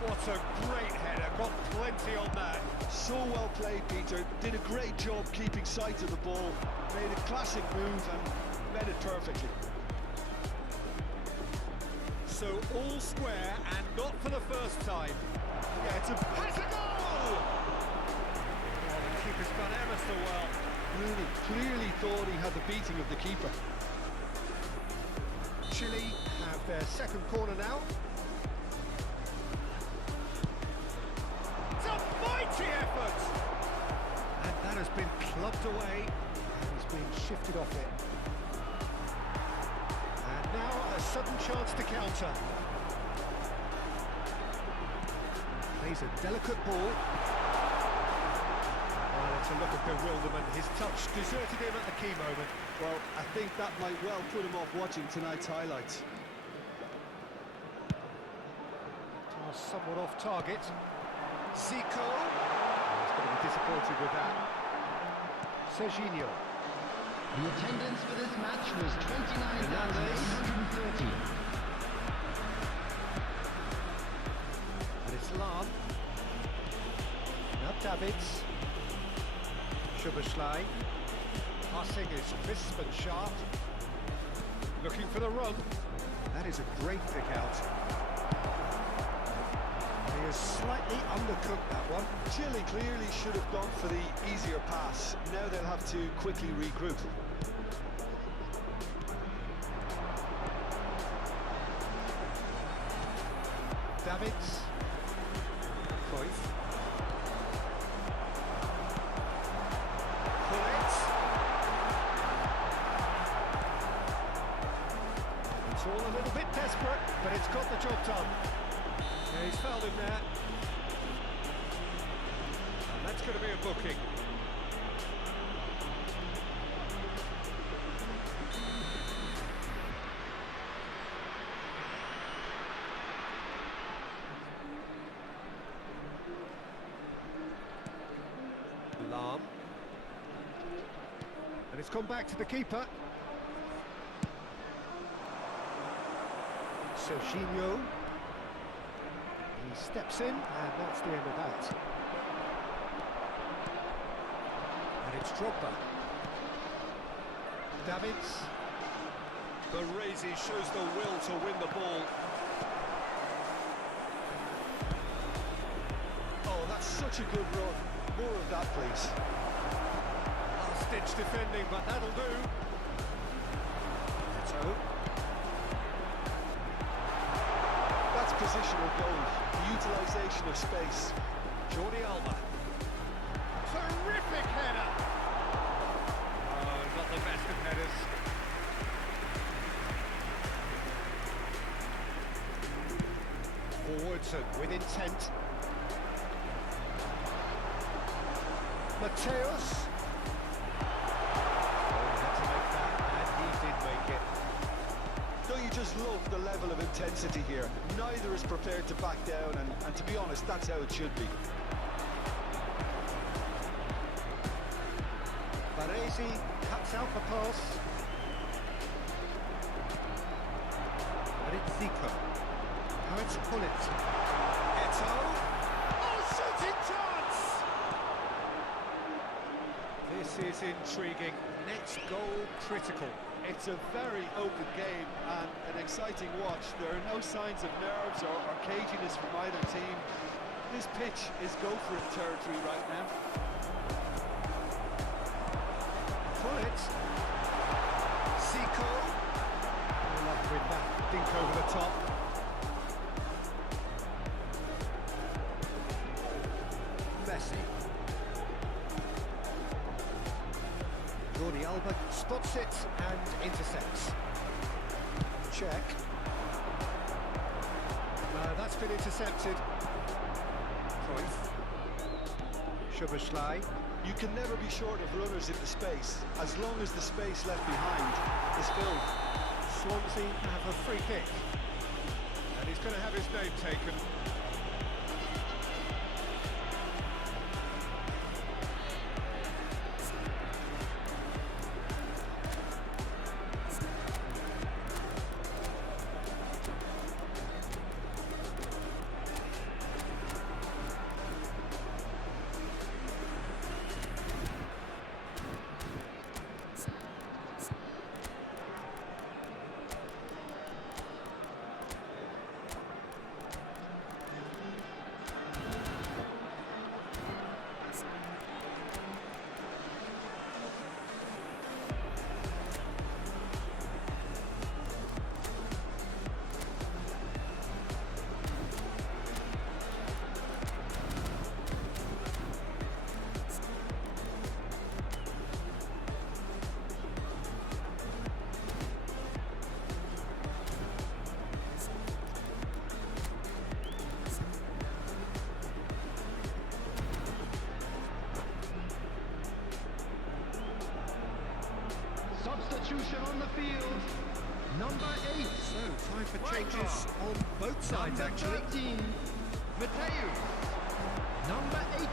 What a great header, got plenty on that. So well played, Peter. Did a great job keeping sight of the ball. Made a classic move and read it perfectly. So all square and not for the first time. Yeah, it's a goal! Oh, the keeper's done ever so well. Rooney clearly thought he had the beating of the keeper. Chile have their second corner now. It's a mighty effort! And that has been clubbed away. And he's being shifted off it. And now a sudden chance to counter. Plays a delicate ball. Oh, it's a look of bewilderment. His touch deserted him at the key moment. Well, I think that might well put him off watching tonight's highlights. Somewhat off target. Zico. He's going to be disappointed with that. Serginho. The attendance for this match was 29,830. And it's Lam. Now Davids. Szoboszlai. Passing is crisp and sharp. Looking for the run. That is a great pick out. He has slightly undercooked that one. Chile clearly should have gone for the easier pass. Now they'll have to quickly regroup. Davids. Cruyff. Pullet. It's all a little bit desperate, but it's got the job done. Yeah, he's fouled him there. And that's going to be a booking. Lam. And it's gone back to the keeper. Serginho. He steps in, and that's the end of that. And it's Drogba. Davids. Baresi shows the will to win the ball. Oh, that's such a good run. More of that, please. Last-ditch defending, but that'll do. So. That's positional goal. The utilisation of space. Jordi Alba. Terrific header. Oh, not the best of headers. Forwards and with intent. Mateus. Oh, he had to make that, and he did make it. Don't you just love the level of intensity here? Neither is prepared to back down, and to be honest, that's how it should be. Baresi cuts out the pass. And it's Zico. Now it's Hullet. Eto. Oh, shooting chance! This is intriguing. Next goal critical. It's a very open game and an exciting watch. There are no signs of nerves or caginess from either team. This pitch is go-for-it territory right now. Hullet. Zico. Luck with that dink over the top. Messi. Jordi Alba spots it and intercepts. Check. That's been intercepted. Cruyff. Szoboszlai. You can never be short of runners into space, as long as the space left behind is filled. Swansea have a free kick. And he's going to have his name taken. Substitution on the field. Number 8. So, time for changes on both sides, actually. 13. Mateus. Number 18.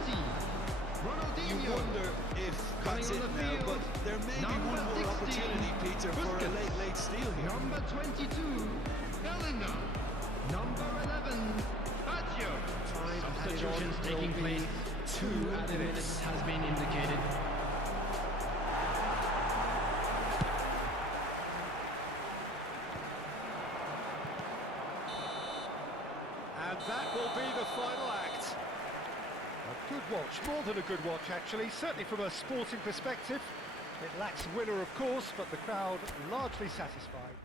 Ronaldinho. You wonder if that's it now, but there may be one more opportunity, Peter, for a late steal here. Number 22. Bellingham. Number 11. Baggio. Substitutions taking place. 2 minutes has been indicated. And that will be the final act. A good watch, more than a good watch actually, certainly from a sporting perspective. It lacks winner of course, but the crowd largely satisfied.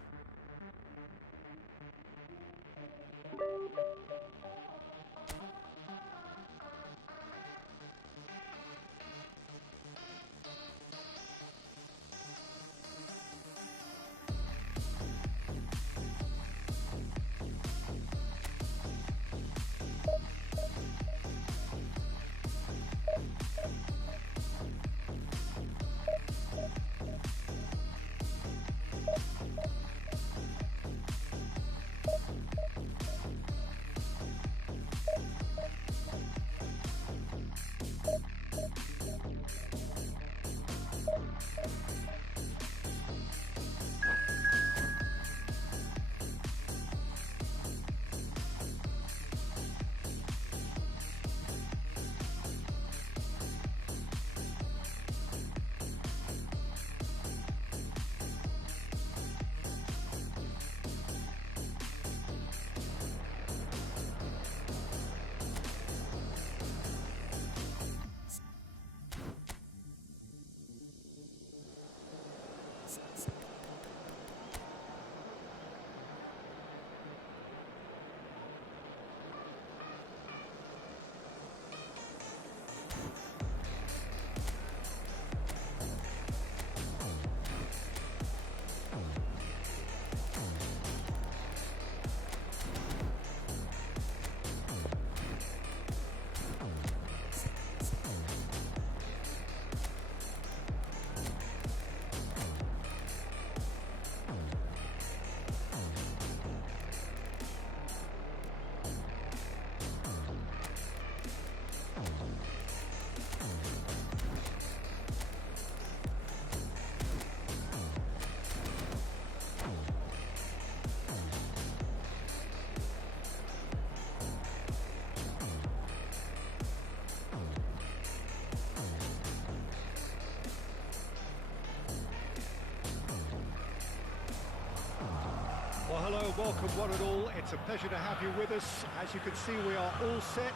Well, hello, welcome one and all. It's a pleasure to have you with us. As you can see, we are all set.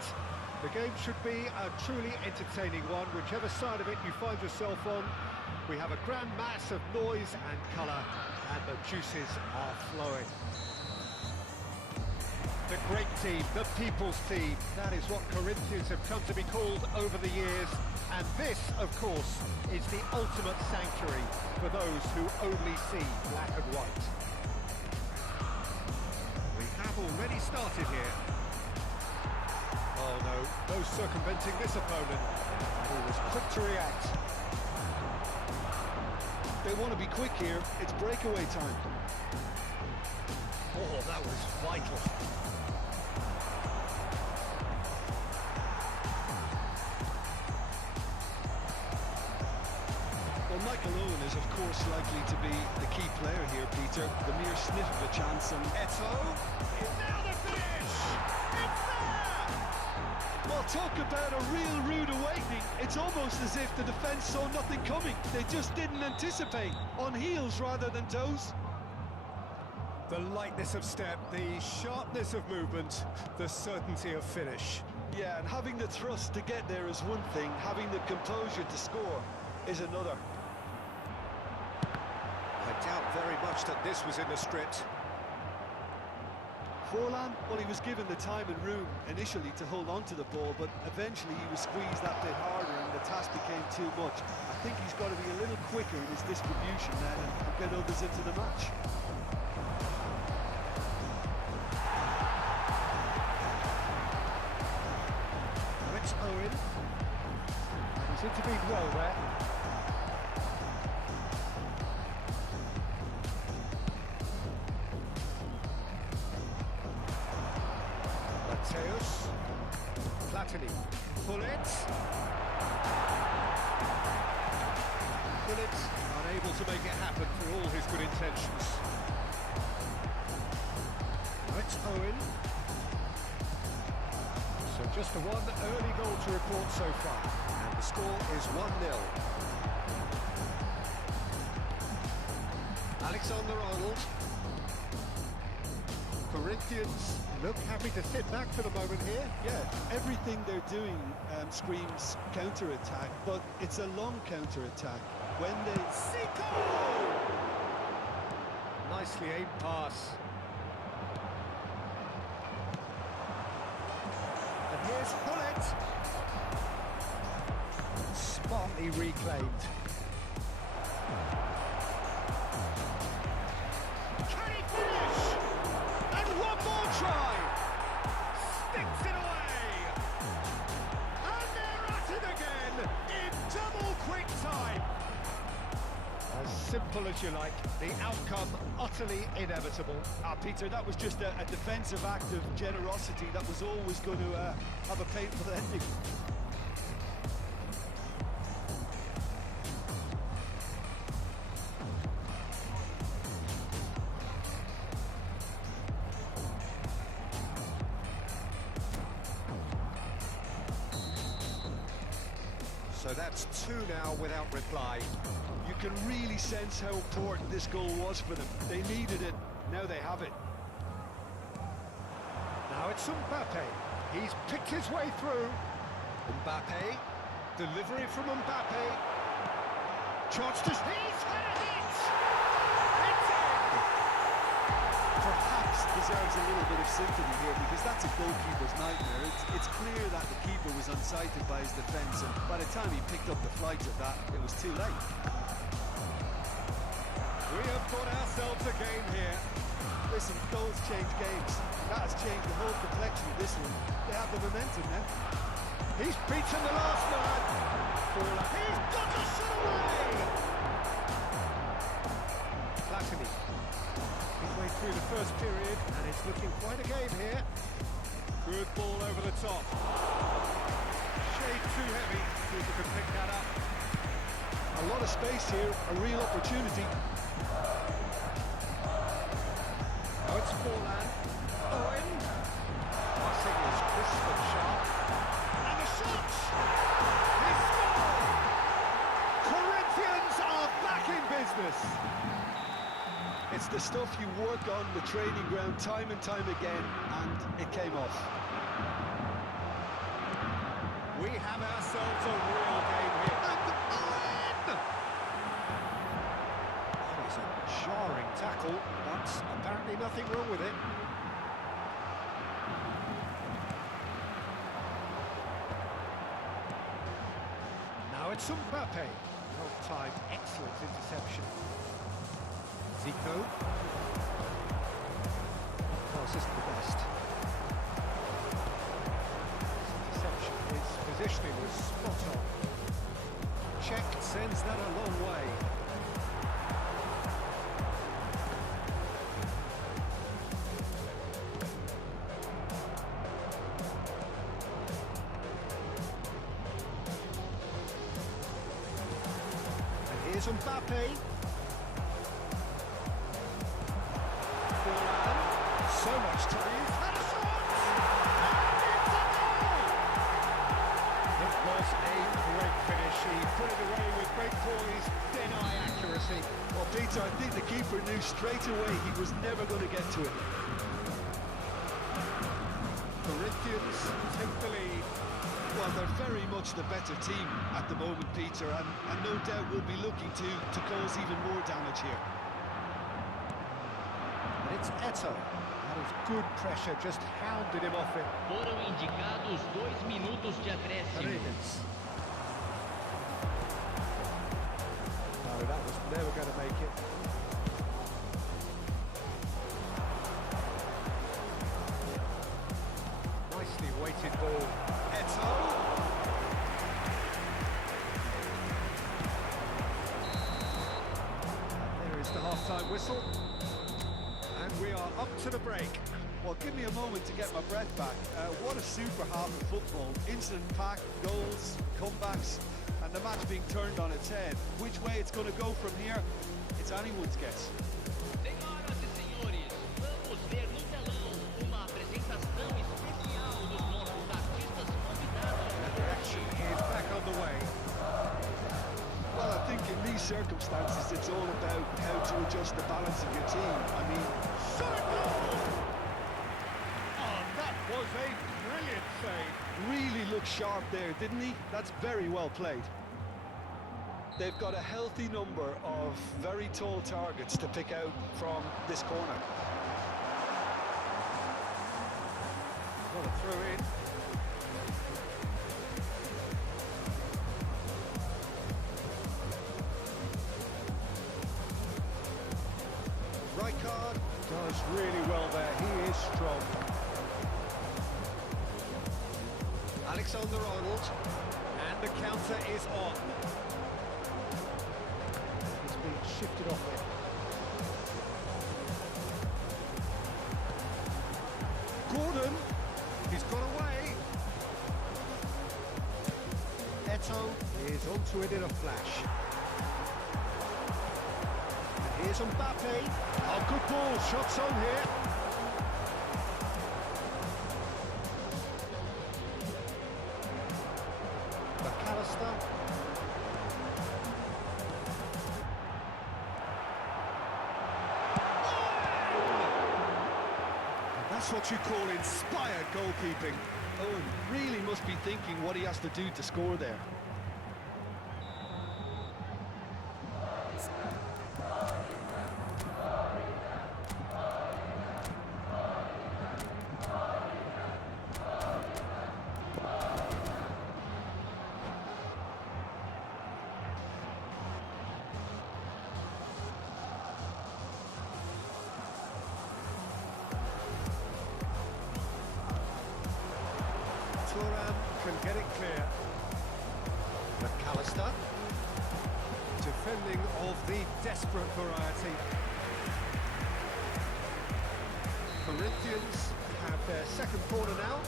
The game should be a truly entertaining one, whichever side of it you find yourself on. We have a grand mass of noise and colour, and the juices are flowing. The great team, the people's team, that is what Corinthians have come to be called over the years. And this, of course, is the ultimate sanctuary for those who only see black and white. Already started here. Oh no, no circumventing this opponent. And he was quick to react. They want to be quick here. It's breakaway time. Oh, that was vital. Well, Michael Owen is, of course, likely to be the key player here, Peter. The mere sniff of a chance and... Eto is now the finish! It's there! Well, talk about a real rude awakening. It's almost as if the defence saw nothing coming. They just didn't anticipate. On heels rather than toes. The lightness of step, the sharpness of movement, the certainty of finish. Yeah, and having the thrust to get there is one thing. Having the composure to score is another. I doubt very much that this was in the script. Forlan, well, he was given the time and room initially to hold on to the ball, but eventually he was squeezed that bit harder and the task became too much. I think he's got to be a little quicker in his distribution then and get others into the match. Now it's Owen. And he's intervened well there. Platini, Bullet, unable to make it happen for all his good intentions. Now it's Owen. So just the one early goal to report so far, and the score is 1-0. Alexander-Arnold. Corinthians look happy to sit back for the moment here. Yeah, everything they're doing screams counter-attack, but it's a long counter-attack. When they... Zico! Nicely aimed pass. And here's Bullet. Smartly reclaimed. Can he finish? And one more try! Sticks it away! And they're at it again in double quick time! As simple as you like, the outcome utterly inevitable. Peter, that was just a defensive act of generosity that was always going to have a painful ending. So that's 2 now without reply. You can really sense how important this goal was for them. They needed it, now they have it. Now it's Mbappe. He's picked his way through. Mbappe. Delivery from Mbappe. Chance to... He's had it! It's in! Perhaps deserves a little bit of sympathy here, because that's a goalkeeper's nightmare. It's clear that the keeper was unsighted by his defence, and by the time he picked up the flight of that, it was too late. We have got ourselves a game here. Listen, goals change games. That has changed the whole complexion of this one. They have the momentum now. He's beaten the last man. He's got the shot away. Platini. Midway through the first period, and it's looking quite a game here. Good ball over the top. Shade too heavy. Keeper can pick that up. A lot of space here, a real opportunity. Now it's Forlan. Owen. Passing is crisp and sharp. And the shots! He scored! Corinthians are back in business. It's the stuff you work on the training ground time and time again, and it came off. We have ourselves a real game here. And Owen! That is a jarring tackle, but apparently nothing wrong with it. Now it's Mbappe. Well-timed, excellent interception. Zico. Pass isn't the best. Interception, his positioning was spot on. Check sends that a long way. And here's Mbappe. So much time. Had a shot! And it's a goal! It was a great finish. He put it away with great poise, dead-eye accuracy. Well, Peter, I think the keeper knew straight away he was never going to get to it. Corinthians take the lead. Well, they're very much the better team at the moment, Peter, and no doubt will be looking to cause even more damage here. And it's Eto. That is good pressure, just hounded him off it. Foram indicados 2 minutos de acréscimo. No, that was never going to make it. Nicely weighted ball. Eto. And there is the half-time whistle. And we are up to the break. Well, give me a moment to get my breath back. What a super half of football. Instant pack, goals, comebacks, and the match being turned on its head. Which way it's going to go from here, it's anyone's guess. Senhoras e senhores, vamos ver no telão uma apresentação especial dos nossos artistas convidados. And the action is back on the way. Well, I think in these circumstances, it's all about how to adjust the balance of your team. I mean, Solid goal! Oh, that was a brilliant save. really looked sharp there, didn't he? That's very well played. They've got a healthy number of very tall targets to pick out from this corner. What a throw in. Rijkaard does really well there. He is strong. Alexander-Arnold, and the counter is on. He's being shifted off it. Gordon, he's got away. Eto is onto it in a flash. And here's Mbappe. Oh, good ball, shots on here. McAllister. And that's what you call inspired goalkeeping. Owen really must be thinking what he has to do to score there. clear. McAllister. Defending of the desperate variety. Corinthians have their second corner now.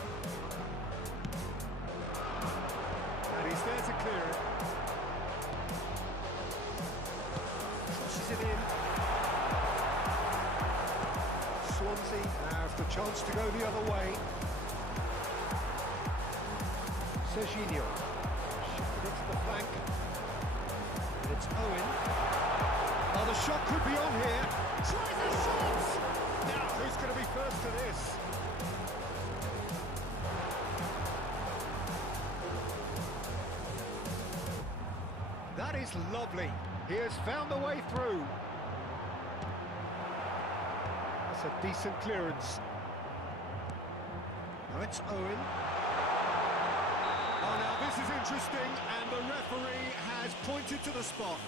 And he's there to clear it. Crosses it in. Swansea have the chance to go the other way. Serginho. Shifted it to the flank. And it's Owen. Oh, the shot could be on here. Tries a shot! Now, who's going to be first to this? That is lovely. He has found a way through. That's a decent clearance. Now it's Owen. Oh, now this is interesting, and the referee has pointed to the spot.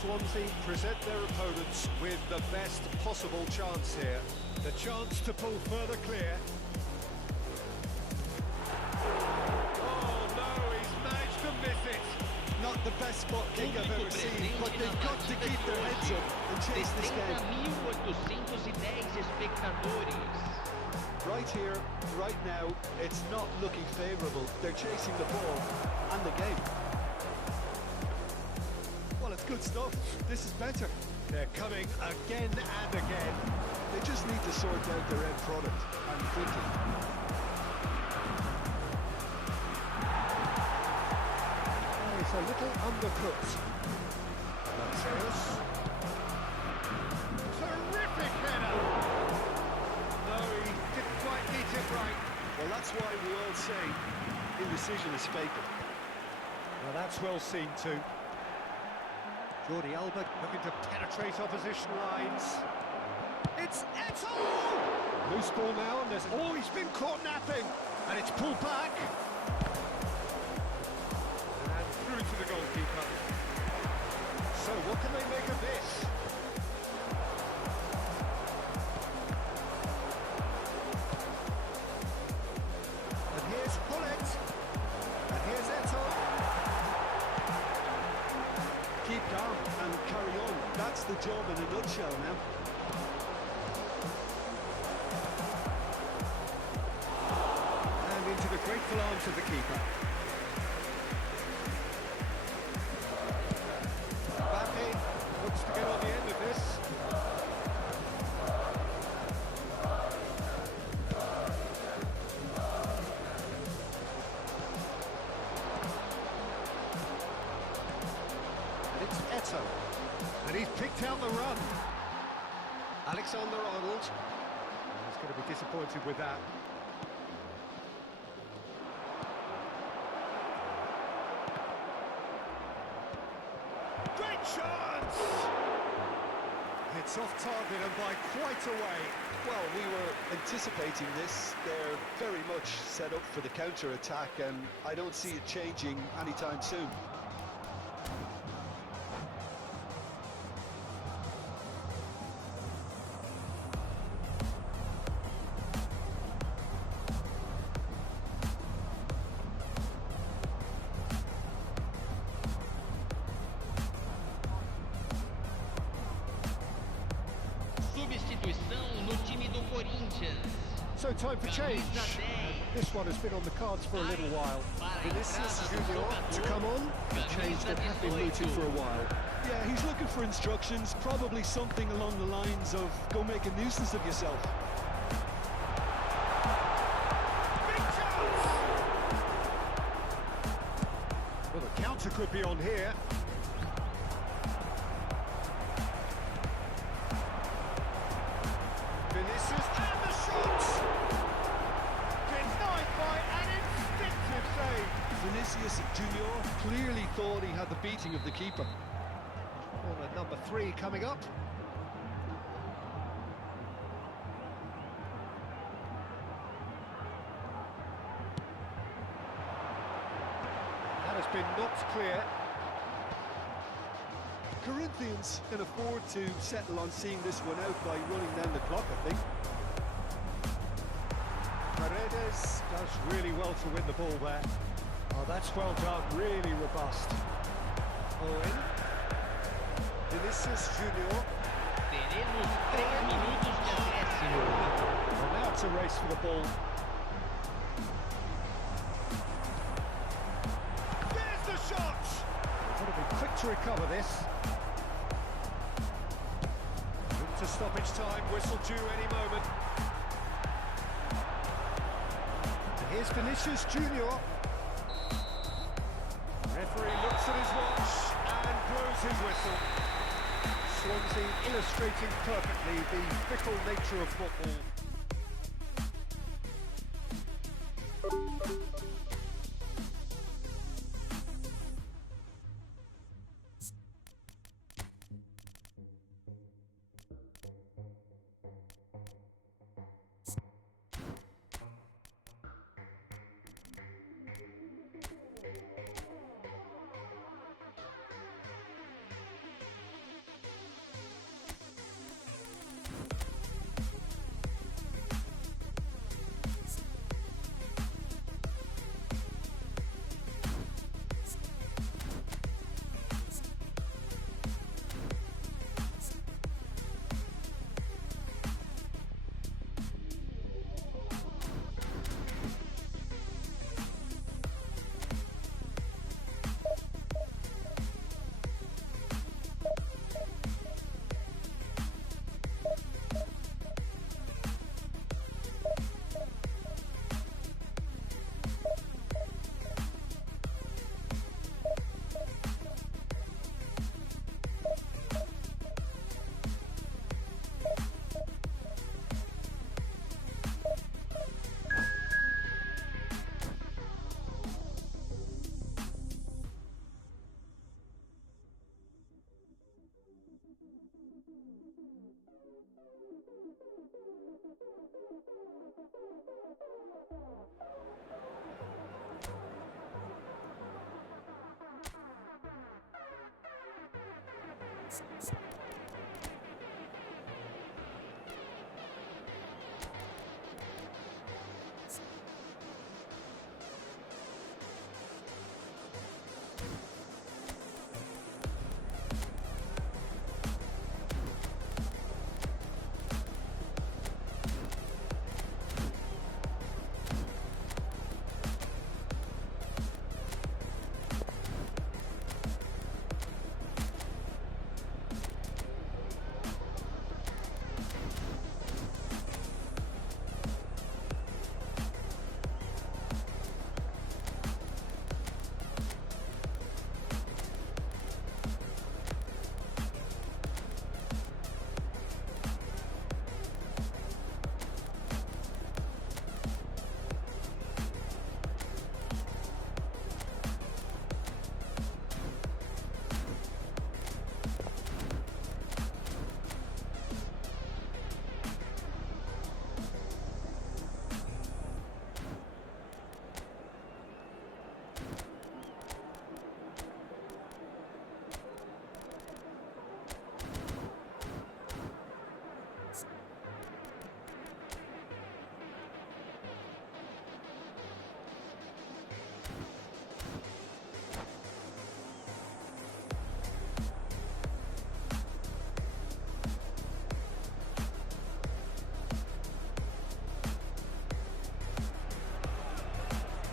Swansea present their opponents with the best possible chance here. The chance to pull further clear. Oh no, he's managed to miss it. Not the best spot kick I've ever seen, but they've got to keep their heads up and chase this game. 70.810 espectadores. Right here, right now, it's not looking favourable. They're chasing the ball and the game. Well, it's good stuff. This is better. They're coming again and again. They just need to sort out their end product, and quickly. Oh, it's a little undercooked. Mateus. Terrific header! No, he didn't quite hit it right. Well, that's why we all say indecision is fatal. Well, that's well seen too. Jordi Alba looking to penetrate opposition lines. It's Eto'o! Loose ball now, and there's always been caught napping. And it's pulled back. And through to the goalkeeper. So what can they make of this? And here's Hullet. And here's Eto'o. Keep calm and carry on. That's the job in a nutshell now. And into the grateful arms of the keeper. Mbappe looks to get on the end of this. It's Eto'o, and he's picked out the run. Alexander-Arnold, he's going to be disappointed with that. Great chance! It's off target and by quite a way. Well, we were anticipating this. They're very much set up for the counter-attack, and I don't see it changing anytime soon. Substituição no time do Corinthians. So time for change. This one has been on the cards for a little while. Vinicius Junior to come on. A change that had been mooted for a while. Yeah, he's looking for instructions, probably something along the lines of go make a nuisance of yourself. Big chance! Well, the counter could be on here. Vinicius and the shot! Denied by an instinctive save. Vinicius Junior clearly thought he had the beating of the keeper. Corner number 3 coming up. That has been knocked clear. Corinthians can afford to settle on seeing this one out by running down the clock, I think. Paredes does really well to win the ball there. Oh, that's well done, really robust. Owen. Vinicius Junior. Teremos 3 minutos de acréscimo. Well, now it's a race for the ball. There's the shot! Got to be quick to recover this. Into stoppage time, whistle due any moment. And here's Vinicius Junior. Referee looks at his watch and blows his whistle. Swansea illustrating perfectly the fickle nature of football.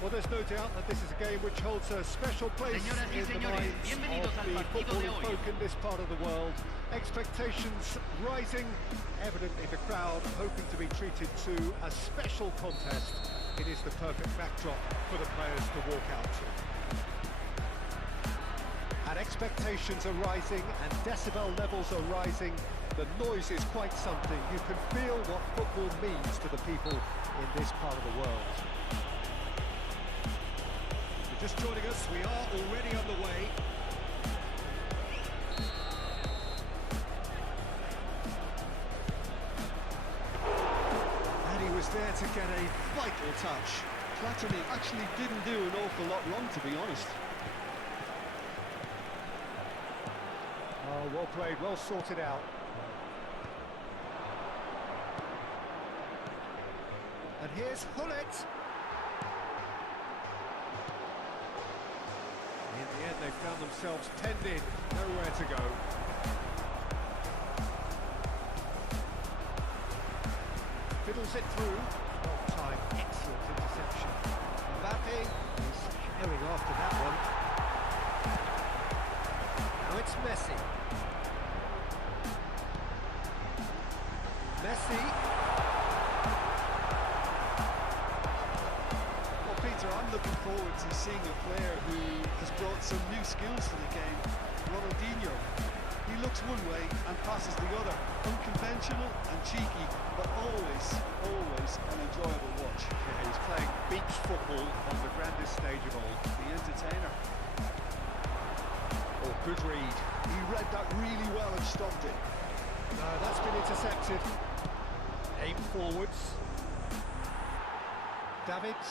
Well, there's no doubt that this is a game which holds a special place Señoras y in the señores, minds bienvenidos of al the partido de footballing hoy. folk in this part of the world. Expectations rising, evidently the crowd hoping to be treated to a special contest. It is the perfect backdrop for the players to walk out to. And expectations are rising and decibel levels are rising. The noise is quite something. You can feel what football means to the people in this part of the world. Just joining us, we are already underway. And he was there to get a vital touch. Platini actually didn't do an awful lot wrong, to be honest. Oh, well played, well sorted out. And here's Hullet. They've found themselves penned in, nowhere to go. Fiddles it through. Well timed, excellent interception. Mbappe is carrying after that one. Now it's Messi. Messi. Well, Peter, I'm looking forward to seeing a player who has brought some new skills to the game. Ronaldinho. He looks one way and passes the other. Unconventional and cheeky, but always an enjoyable watch. Yeah, he's playing beach football on the grandest stage of all. The entertainer. Oh, good read. He read that really well and stopped it. No, that's been intercepted. Aim forwards. Davids.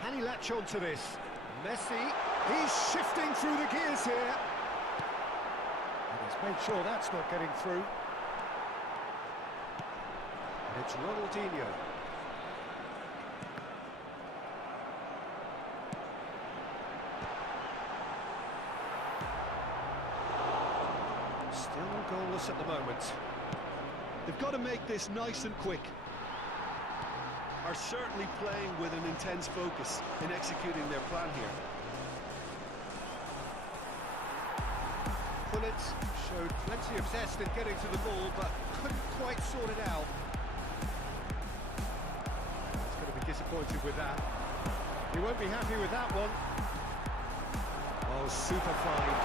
Can he latch on to this? Messi. He's shifting through the gears here. And he's made sure that's not getting through. And it's Ronaldinho. Still goalless at the moment. They've got to make this nice and quick. Are certainly playing with an intense focus in executing their plan here. Pullet showed plenty of zest in getting to the ball, but couldn't quite sort it out. He's going to be disappointed with that. He won't be happy with that one. Oh, super fine.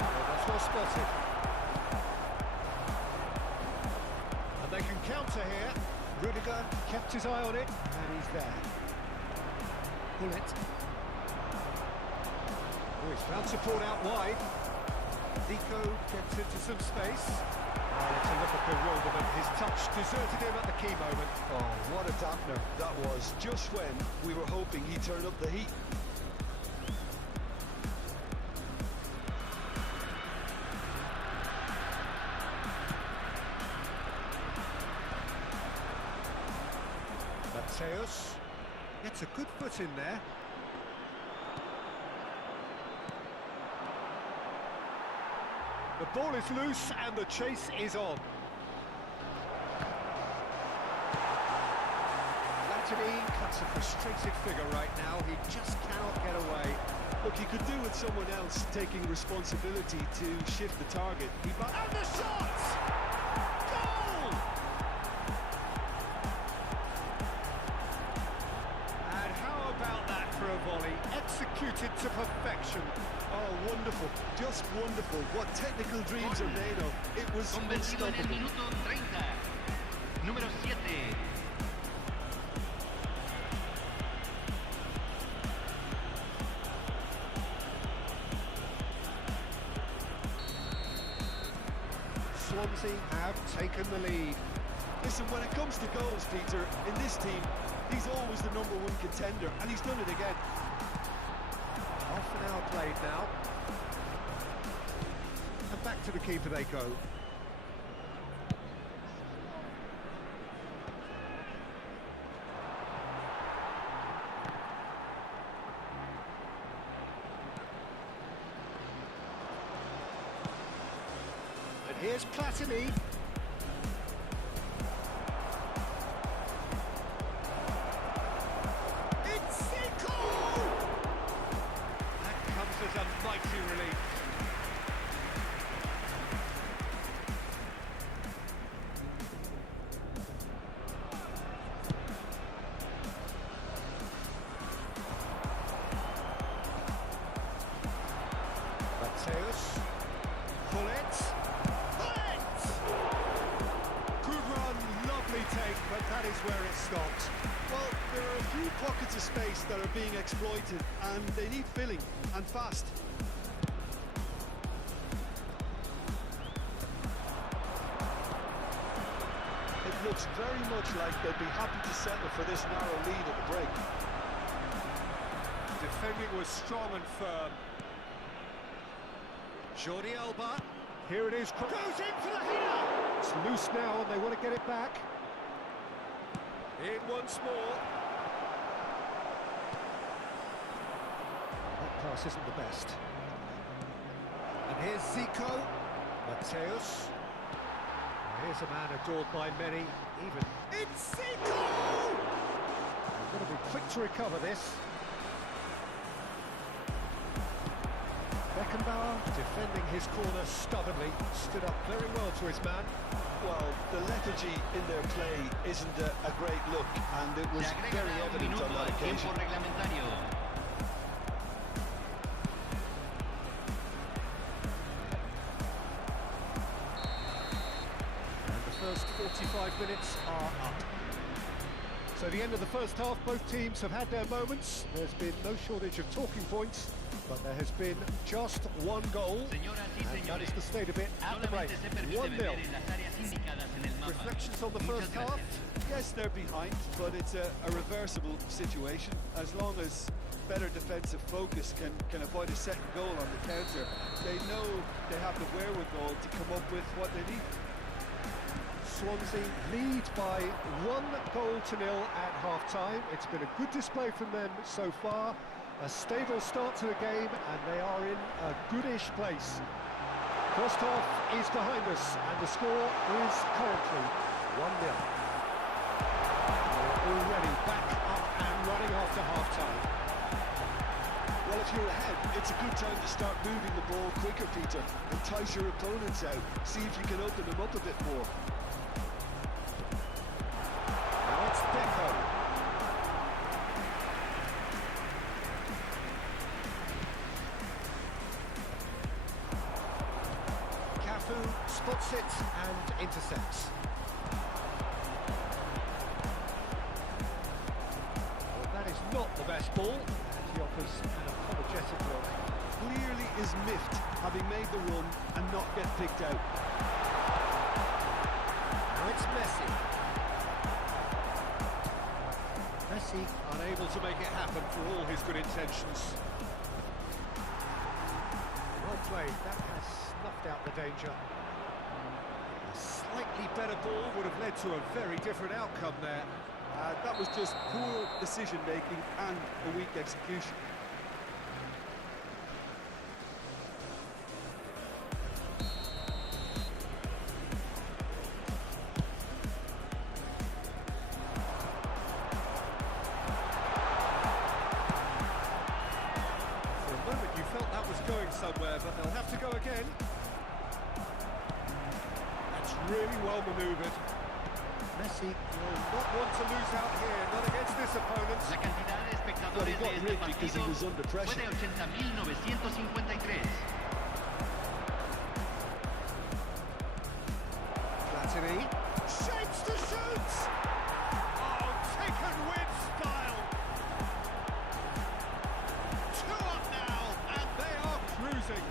Well, that's well spotted. And they can counter here. Rudiger kept his eye on it, and he's there. Pullet. Oh, he's found support out wide. Deco gets into some space. Oh, it's a look of bewilderment. His touch deserted him at the key moment. Oh, what a dampener that was, just when we were hoping he'd turn up the heat. Mateus gets a good foot in there. The ball is loose and the chase is on. Latini cuts a frustrated figure right now. He just cannot get away. Look, he could do with someone else taking responsibility to shift the target. And the shot! Goal! And how about that for a volley? Executed to perfection. Oh, wonderful. Just wonderful. What technical dreams are made of. It was Convertido en el unstoppable. minuto 30. Número 7. Swansea have taken the lead. Listen, when it comes to goals, Peter, in this team, he's always the #1 contender, and he's done it again. Half an hour played now. And back to the keeper they go. And here's Platini. As a mighty relief. Mateus. Pullet. Good run, lovely take, but that is where it stopped. Well, there are a few pockets of space that are being exploited, and they need filling, and fast. It looks very much like they'd be happy to settle for this narrow lead at the break. Defending was strong and firm. Jordi Alba. Here it is. Goes in for the header! It's loose now and they want to get it back. In once more. That pass isn't the best. And here's Zico. Mateus. Here's a man adored by many, even... It's Zico! He's got to be quick to recover this. Beckenbauer, defending his corner stubbornly, stood up very well to his man. Well, the lethargy in their play isn't a great look, and it was very evident on that occasion. And the first 45 minutes are up. So the end of the first half, both teams have had their moments. There's been no shortage of talking points, but there has been just one goal, and that is the state of it at the break. 1-0. Reflections on the first half? Yes, they're behind, but it's a reversible situation. As long as better defensive focus can avoid a second goal on the counter, they know they have the wherewithal to come up with what they need. Swansea lead by 1-0 at half-time. It's been a good display from them so far. A stable start to the game, and they are in a goodish place. First half is behind us, and the score is currently 1-0. We're already back up and running after half-time. Well, if you're ahead, it's a good time to start moving the ball quicker, Peter. Entice your opponents out. See if you can open them up a bit more. Now it's Deco. Spots it and intercepts. Well, that is not the best ball, and he offers an apologetic look. Clearly is miffed, having made the run and not get picked out. Now it's Messi. Messi unable to make it happen for all his good intentions. Well played, that has snuffed out the danger. A slightly better ball would have led to a very different outcome there. That was just poor decision-making and a weak execution. For a moment you felt that was going somewhere, but they'll have to go again. Really well manoeuvred. Messi will not want to lose out here, not against this opponent. La cantidad de espectadores Well, he got de este rid because he was under partido fue pressure. de 80.953. Platini shapes to shoot! Oh, taken with style! 2 up now, and they are cruising.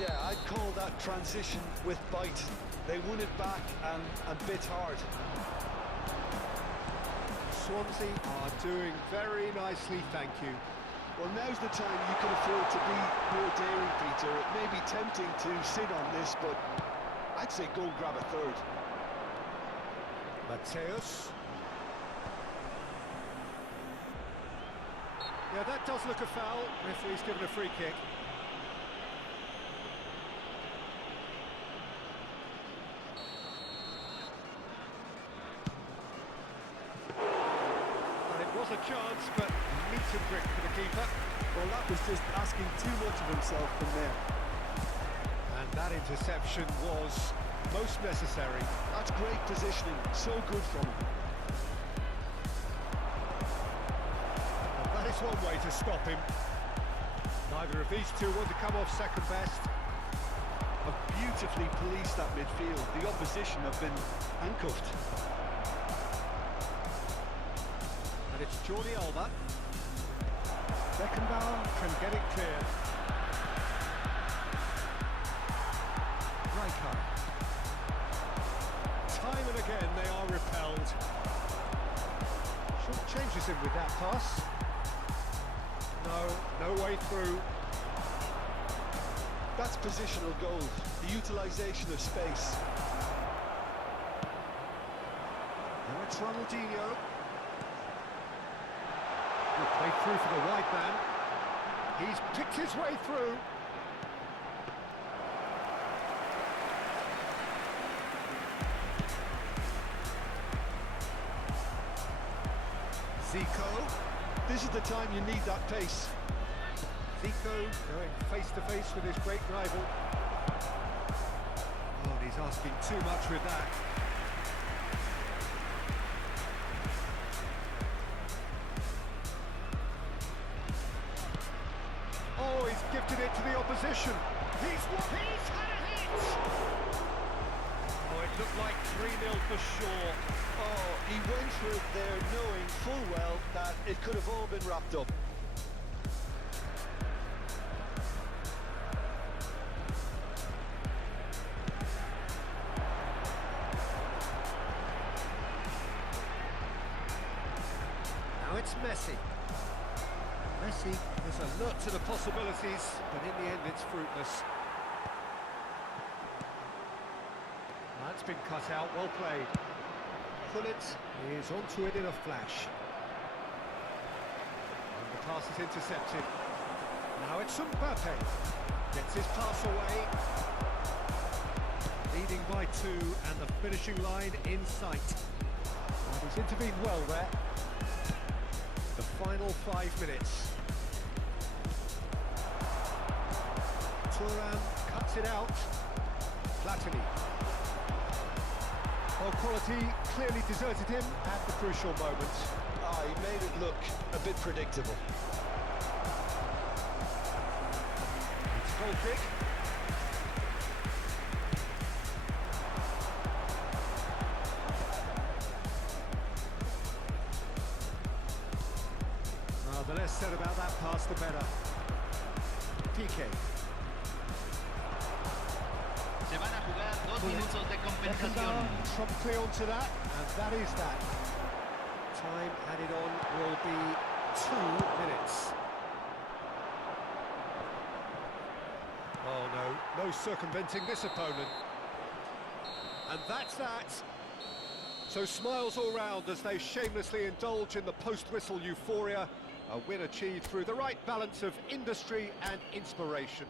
Yeah, I'd call that transition with bite. They won it back and bit hard. Swansea are doing very nicely, thank you. Well, now's the time you can afford to be more daring, Peter. It may be tempting to sit on this, but I'd say go and grab a third. Mateus. Yeah, that does look a foul. Referee's given a free kick. Was a chance, but meet and drink for the keeper. Well, that was just asking too much of himself from there. And that interception was most necessary. That's great positioning, so good from him. Well, that is one way to stop him. Neither of these two want to come off second best. Have beautifully policed that midfield. The opposition have been handcuffed. And it's Jordi Alba. Beckenbauer can get it clear. Rijkaard. Time and again they are repelled. Short changes him with that pass. No way through. That's positional goal, the utilisation of space. Now it's Ronaldinho. Good play through for the wide man. He's picked his way through. Zico. This is the time you need that pace. Zico going face-to-face with his great rival. Oh, and he's asking too much with that. Oh, he's gifted it to the opposition. He's had a hit! Oh, it looked like 3-0 for sure. Oh, he went for it there knowing full well that it could have all been wrapped up. Now it's Messi. Messi is alert to the possibilities, but in the end it's fruitless. That's been cut out, well played. Gullit is onto it in a flash. And the pass is intercepted. Now it's Mbappe. Gets his pass away. Leading by 2 and the finishing line in sight. And he's intervened well there. The final 5 minutes. Thuram cuts it out. Platini. Well, quality clearly deserted him at the crucial moment. He made it look a bit predictable. It's goal kick. The less said about that pass, the better. PK. Se van a jugar 2 minutos de compensación. Promptly onto that, and that is that. Time added on will be 2 minutes. Oh no, no circumventing this opponent. And that's that. So smiles all round as they shamelessly indulge in the post-whistle euphoria. A win achieved through the right balance of industry and inspiration.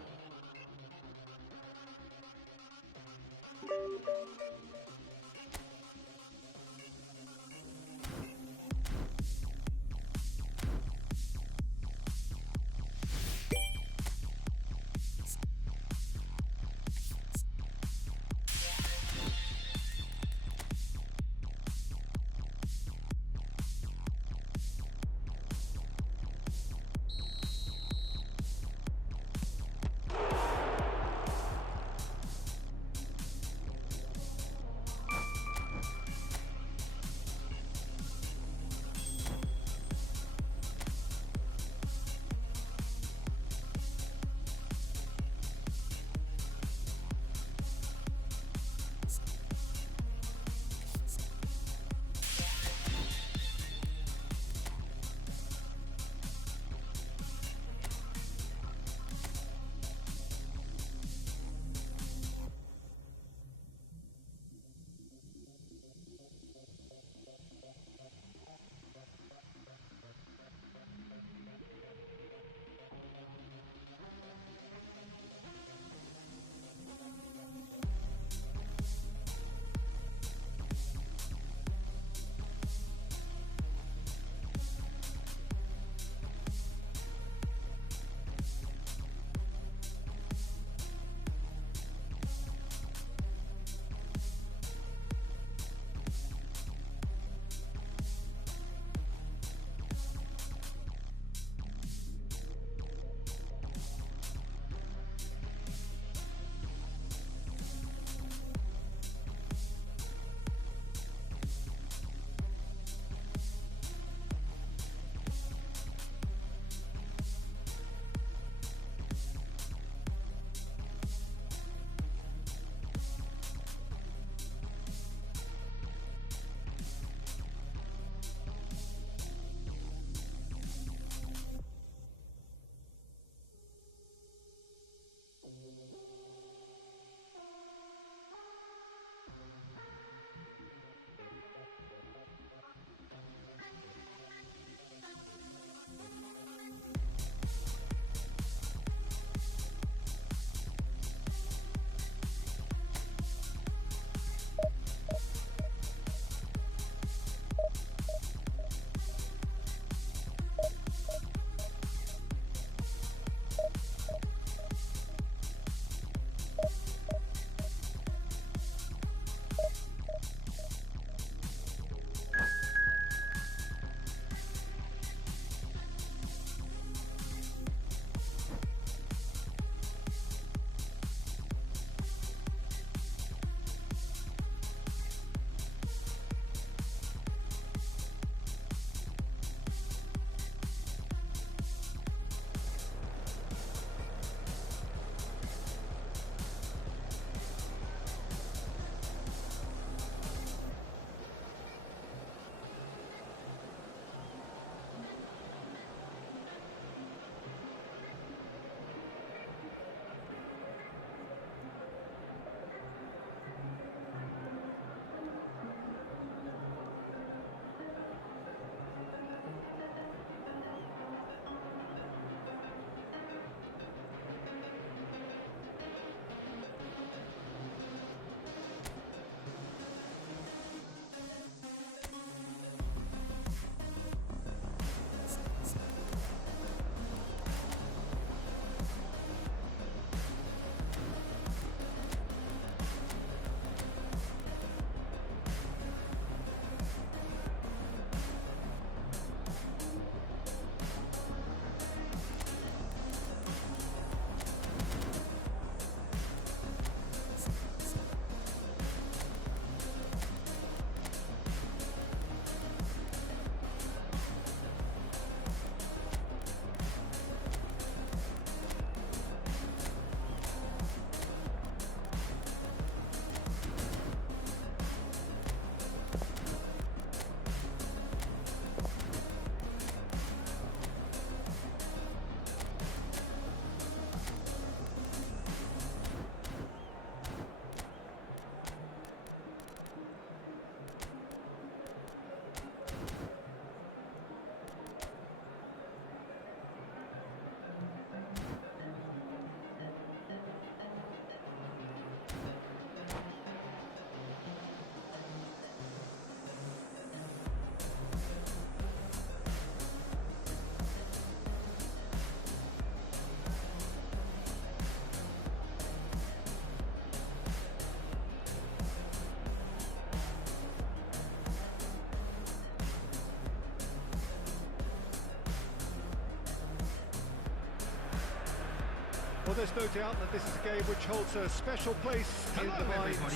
Well, there's no doubt that this is a game which holds a special place in the minds of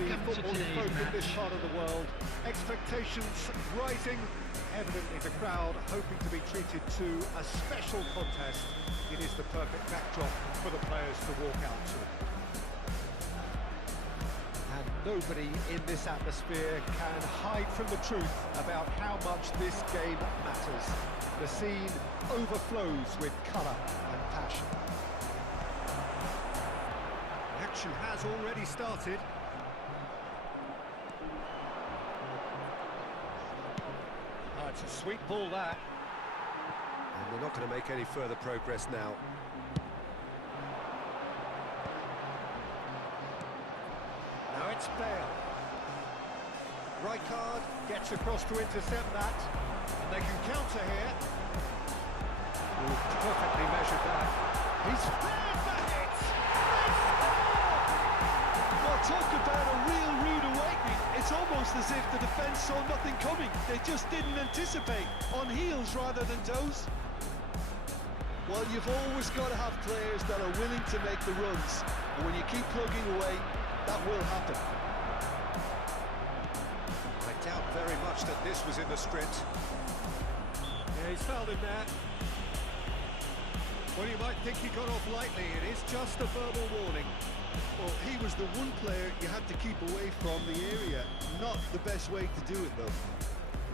the footballing folk in this part of the world. Expectations rising, evidently the crowd hoping to be treated to a special contest. It is the perfect backdrop for the players to walk out to. And nobody in this atmosphere can hide from the truth about how much this game matters. The scene overflows with colour and passion. The action has already started. Oh, it's a sweet ball, that. And they're not going to make any further progress now. Now it's Bale. Rijkaard gets across to intercept that. And they can counter here. Ooh, perfectly measured that. He's fired the hit! Well, talk about a real rude awakening. It's almost as if the defence saw nothing coming. They just didn't anticipate. On heels rather than toes. Well, you've always got to have players that are willing to make the runs. And when you keep plugging away, that will happen. I doubt very much that this was in the sprint. Yeah, he's fouled him there. Well, you might think he got off lightly. It is just a verbal warning. Well, he was the one player you had to keep away from the area. Not the best way to do it, though.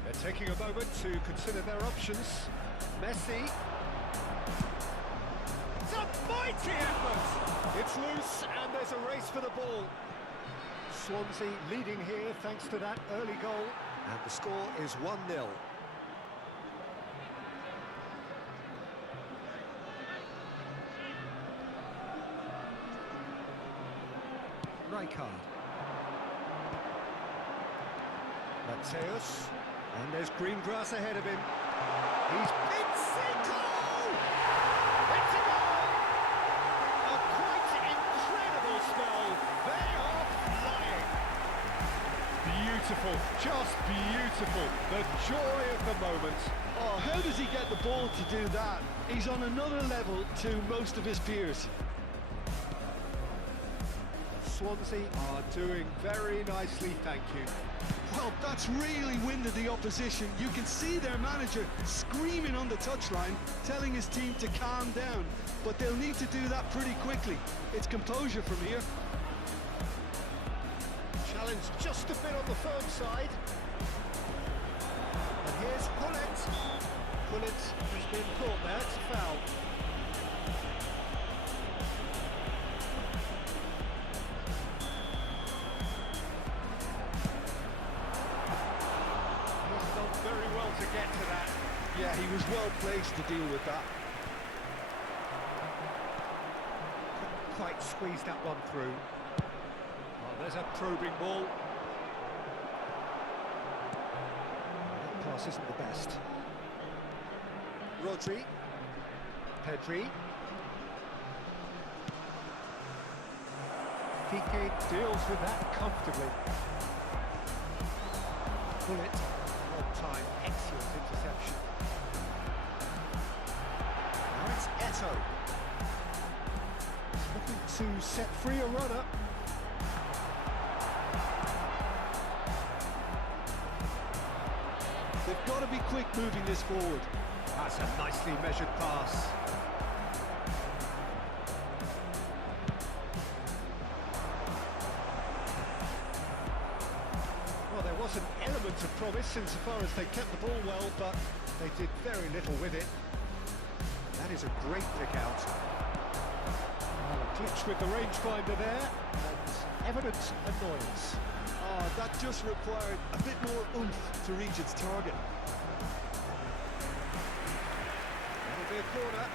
They're taking a moment to consider their options. Messi. It's a mighty effort! It's loose, and there's a race for the ball. Swansea leading here thanks to that early goal. And the score is 1-0. Rijkaard. Mateus. And there's green grass ahead of him. He's... It's a goal! It's a goal! A quite incredible spell. They are flying. Beautiful, just beautiful. The joy of the moment. Oh, how does he get the ball to do that? He's on another level to most of his peers. Swansea are doing very nicely, thank you. Well, that's really winded the opposition. You can see their manager screaming on the touchline, telling his team to calm down. But they'll need to do that pretty quickly. It's composure from here. Challenge just a bit on the firm side. And here's Gullit. Gullit has been caught there, it's a foul. Very well to get to that. Yeah, he was well placed to deal with that. Couldn't quite squeeze that one through. Oh, there's a probing ball. That pass isn't the best. Rodri. Pedri. Piqué deals with that comfortably. Gullit. Time, excellent interception. Now it's Eto'o. He's looking to set free a runner. They've got to be quick moving this forward. That's a nicely measured pass. There was an element of promise insofar as they kept the ball well, but they did very little with it. That is a great pick out. Well, a glitch with the rangefinder there, and evident annoyance. Oh, that just required a bit more oomph to reach its target. That'll be a corner.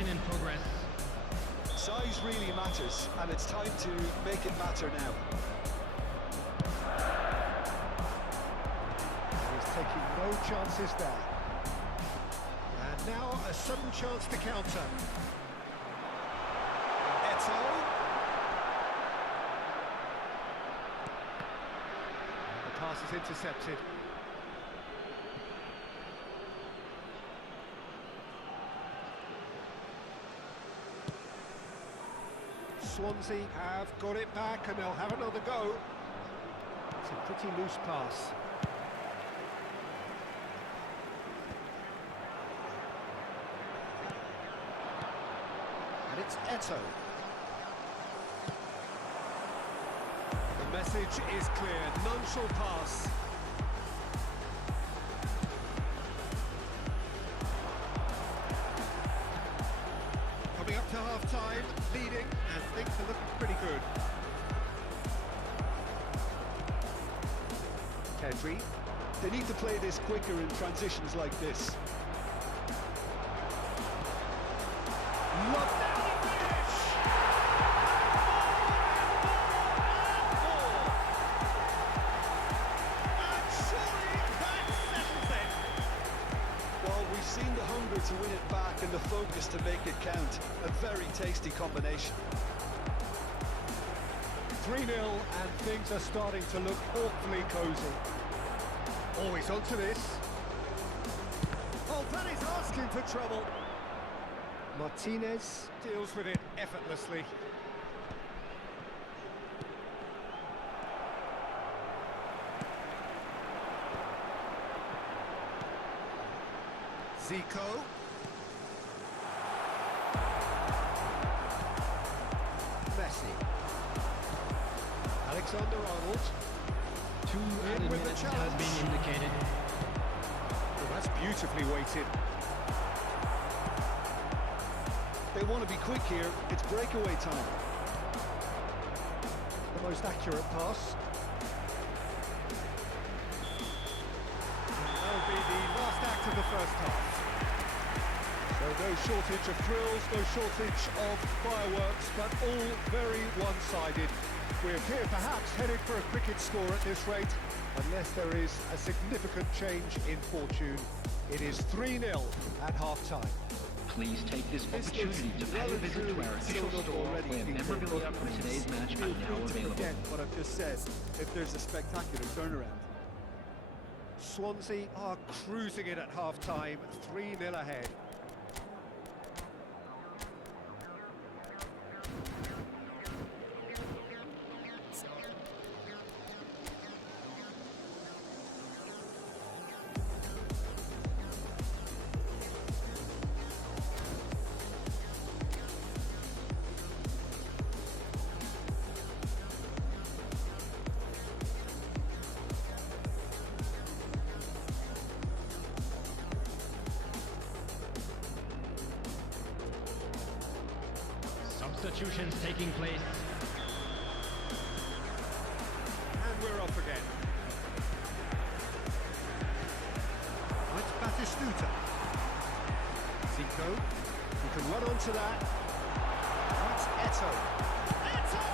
action in progress. Size really matters, and it's time to make it matter now. He's taking no chances there. And now a sudden chance to counter. Eto. And the pass is intercepted. Swansea have got it back and they'll have another go. It's a pretty loose pass. And it's Eto. The message is clear, none shall pass. Coming up to half-time, leading, and things are looking pretty good. Pedri. They need to play this quicker in transitions like this. Look down the finish! And surely that settles it. Well, we've seen the hunger to win it back and the focus to make it count. A very tasty combination. 3-0 and things are starting to look awfully cosy. Always onto this. Oh, that is asking for trouble. Martinez deals with it effortlessly. Zico. Messi. Alexander-Arnold. 2 added minutes has been indicated. Well, that's beautifully weighted. They want to be quick here. It's breakaway time. The most accurate pass. And that'll be the last act of the first half. So no shortage of thrills, no shortage of fireworks, but all very one-sided. We appear perhaps headed for a cricket score at this rate, unless there is a significant change in fortune. It is 3-0 at half-time. Please take this opportunity to pay a visit to our official store where memorabilia from today's match are now available. Forget what I've just said if there's a spectacular turnaround. Swansea are cruising it at half-time, 3-0 ahead. Substitutions taking place. And we're off again. It's Batistuta. Zico, who can run onto that. That's Eto. Eto!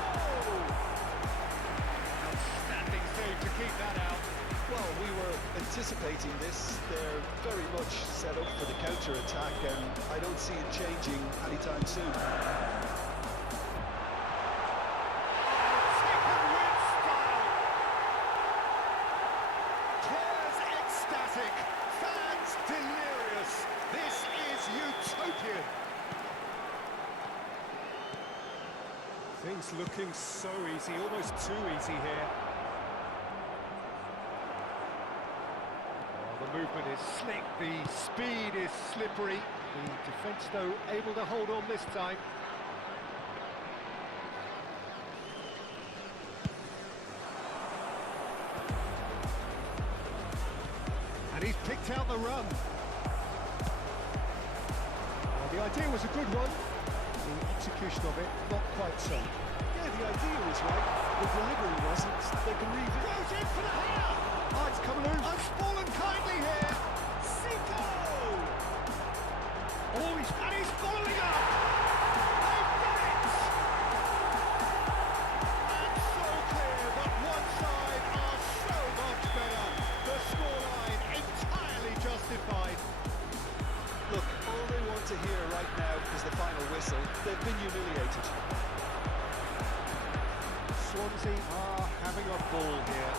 Outstanding save to keep that out. Well, we were anticipating this. They're very much set up for the counter-attack, and I don't see it changing anytime soon. Things looking so easy, almost too easy here. Well, the movement is slick, the speed is slippery. The defence, though, able to hold on this time. And he's picked out the run. Well, the idea was a good one. The execution of it, not quite so. Yeah, the idea was right. The delivery wasn't. They can revisit. Goes in for the header! Oh, it's come loose. I've fallen kindly here. Zico! Oh, he's following up! They've done it! And so clear that one side are so much better. The scoreline entirely justified. Look, all they want to hear right now is the final whistle. They've been humiliated. Swansea are having a ball here.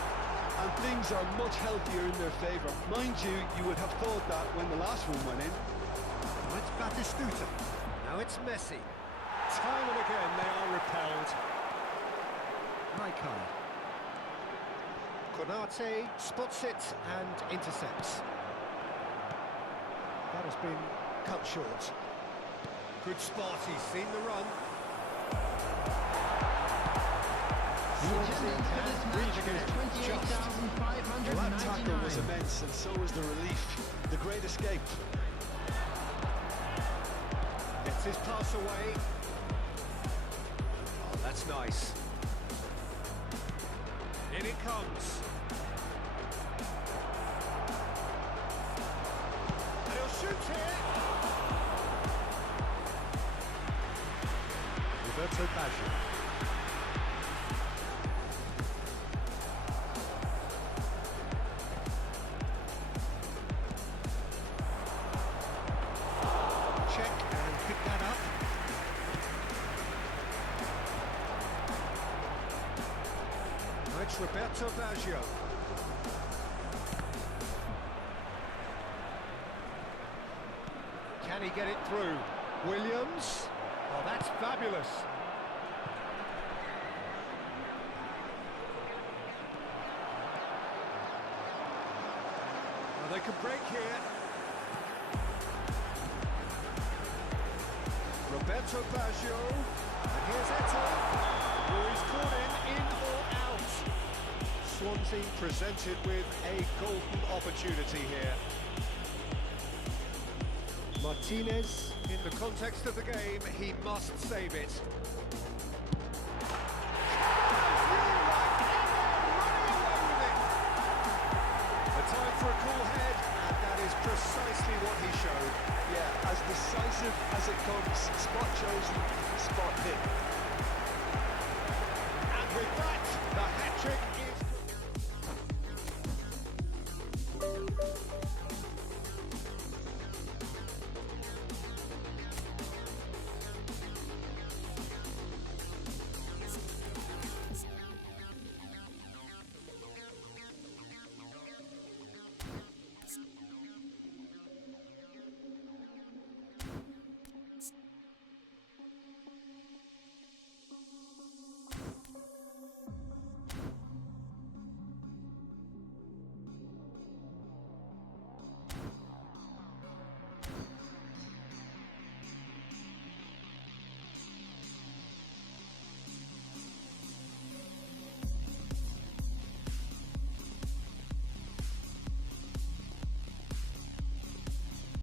And things are much healthier in their favour. Mind you, you would have thought that when the last one went in. Now it's Batistuta. Now it's Messi. Time and again they are repelled. Maikai. Konate spots it and intercepts. That has been cut short. Good spot, he's seen the run. Swansea can breathe again, just. Well, that tackle was immense, and so was the relief. The great escape. Gets his pass away. Oh, that's nice. In it comes. And he'll shoot here. Roberto Baggio. Check and pick that up. Now it's Roberto Baggio. Can he get it through? Williams. Oh, that's fabulous. Well, they could break here. Roberto Baggio, and here's Eto, who is caught in or out. Swansea presented with a golden opportunity here. Martinez, in the context of the game, he must save it. The time for a cool head, and that is precisely what he showed. Yeah, as decisive as it comes, spot chosen,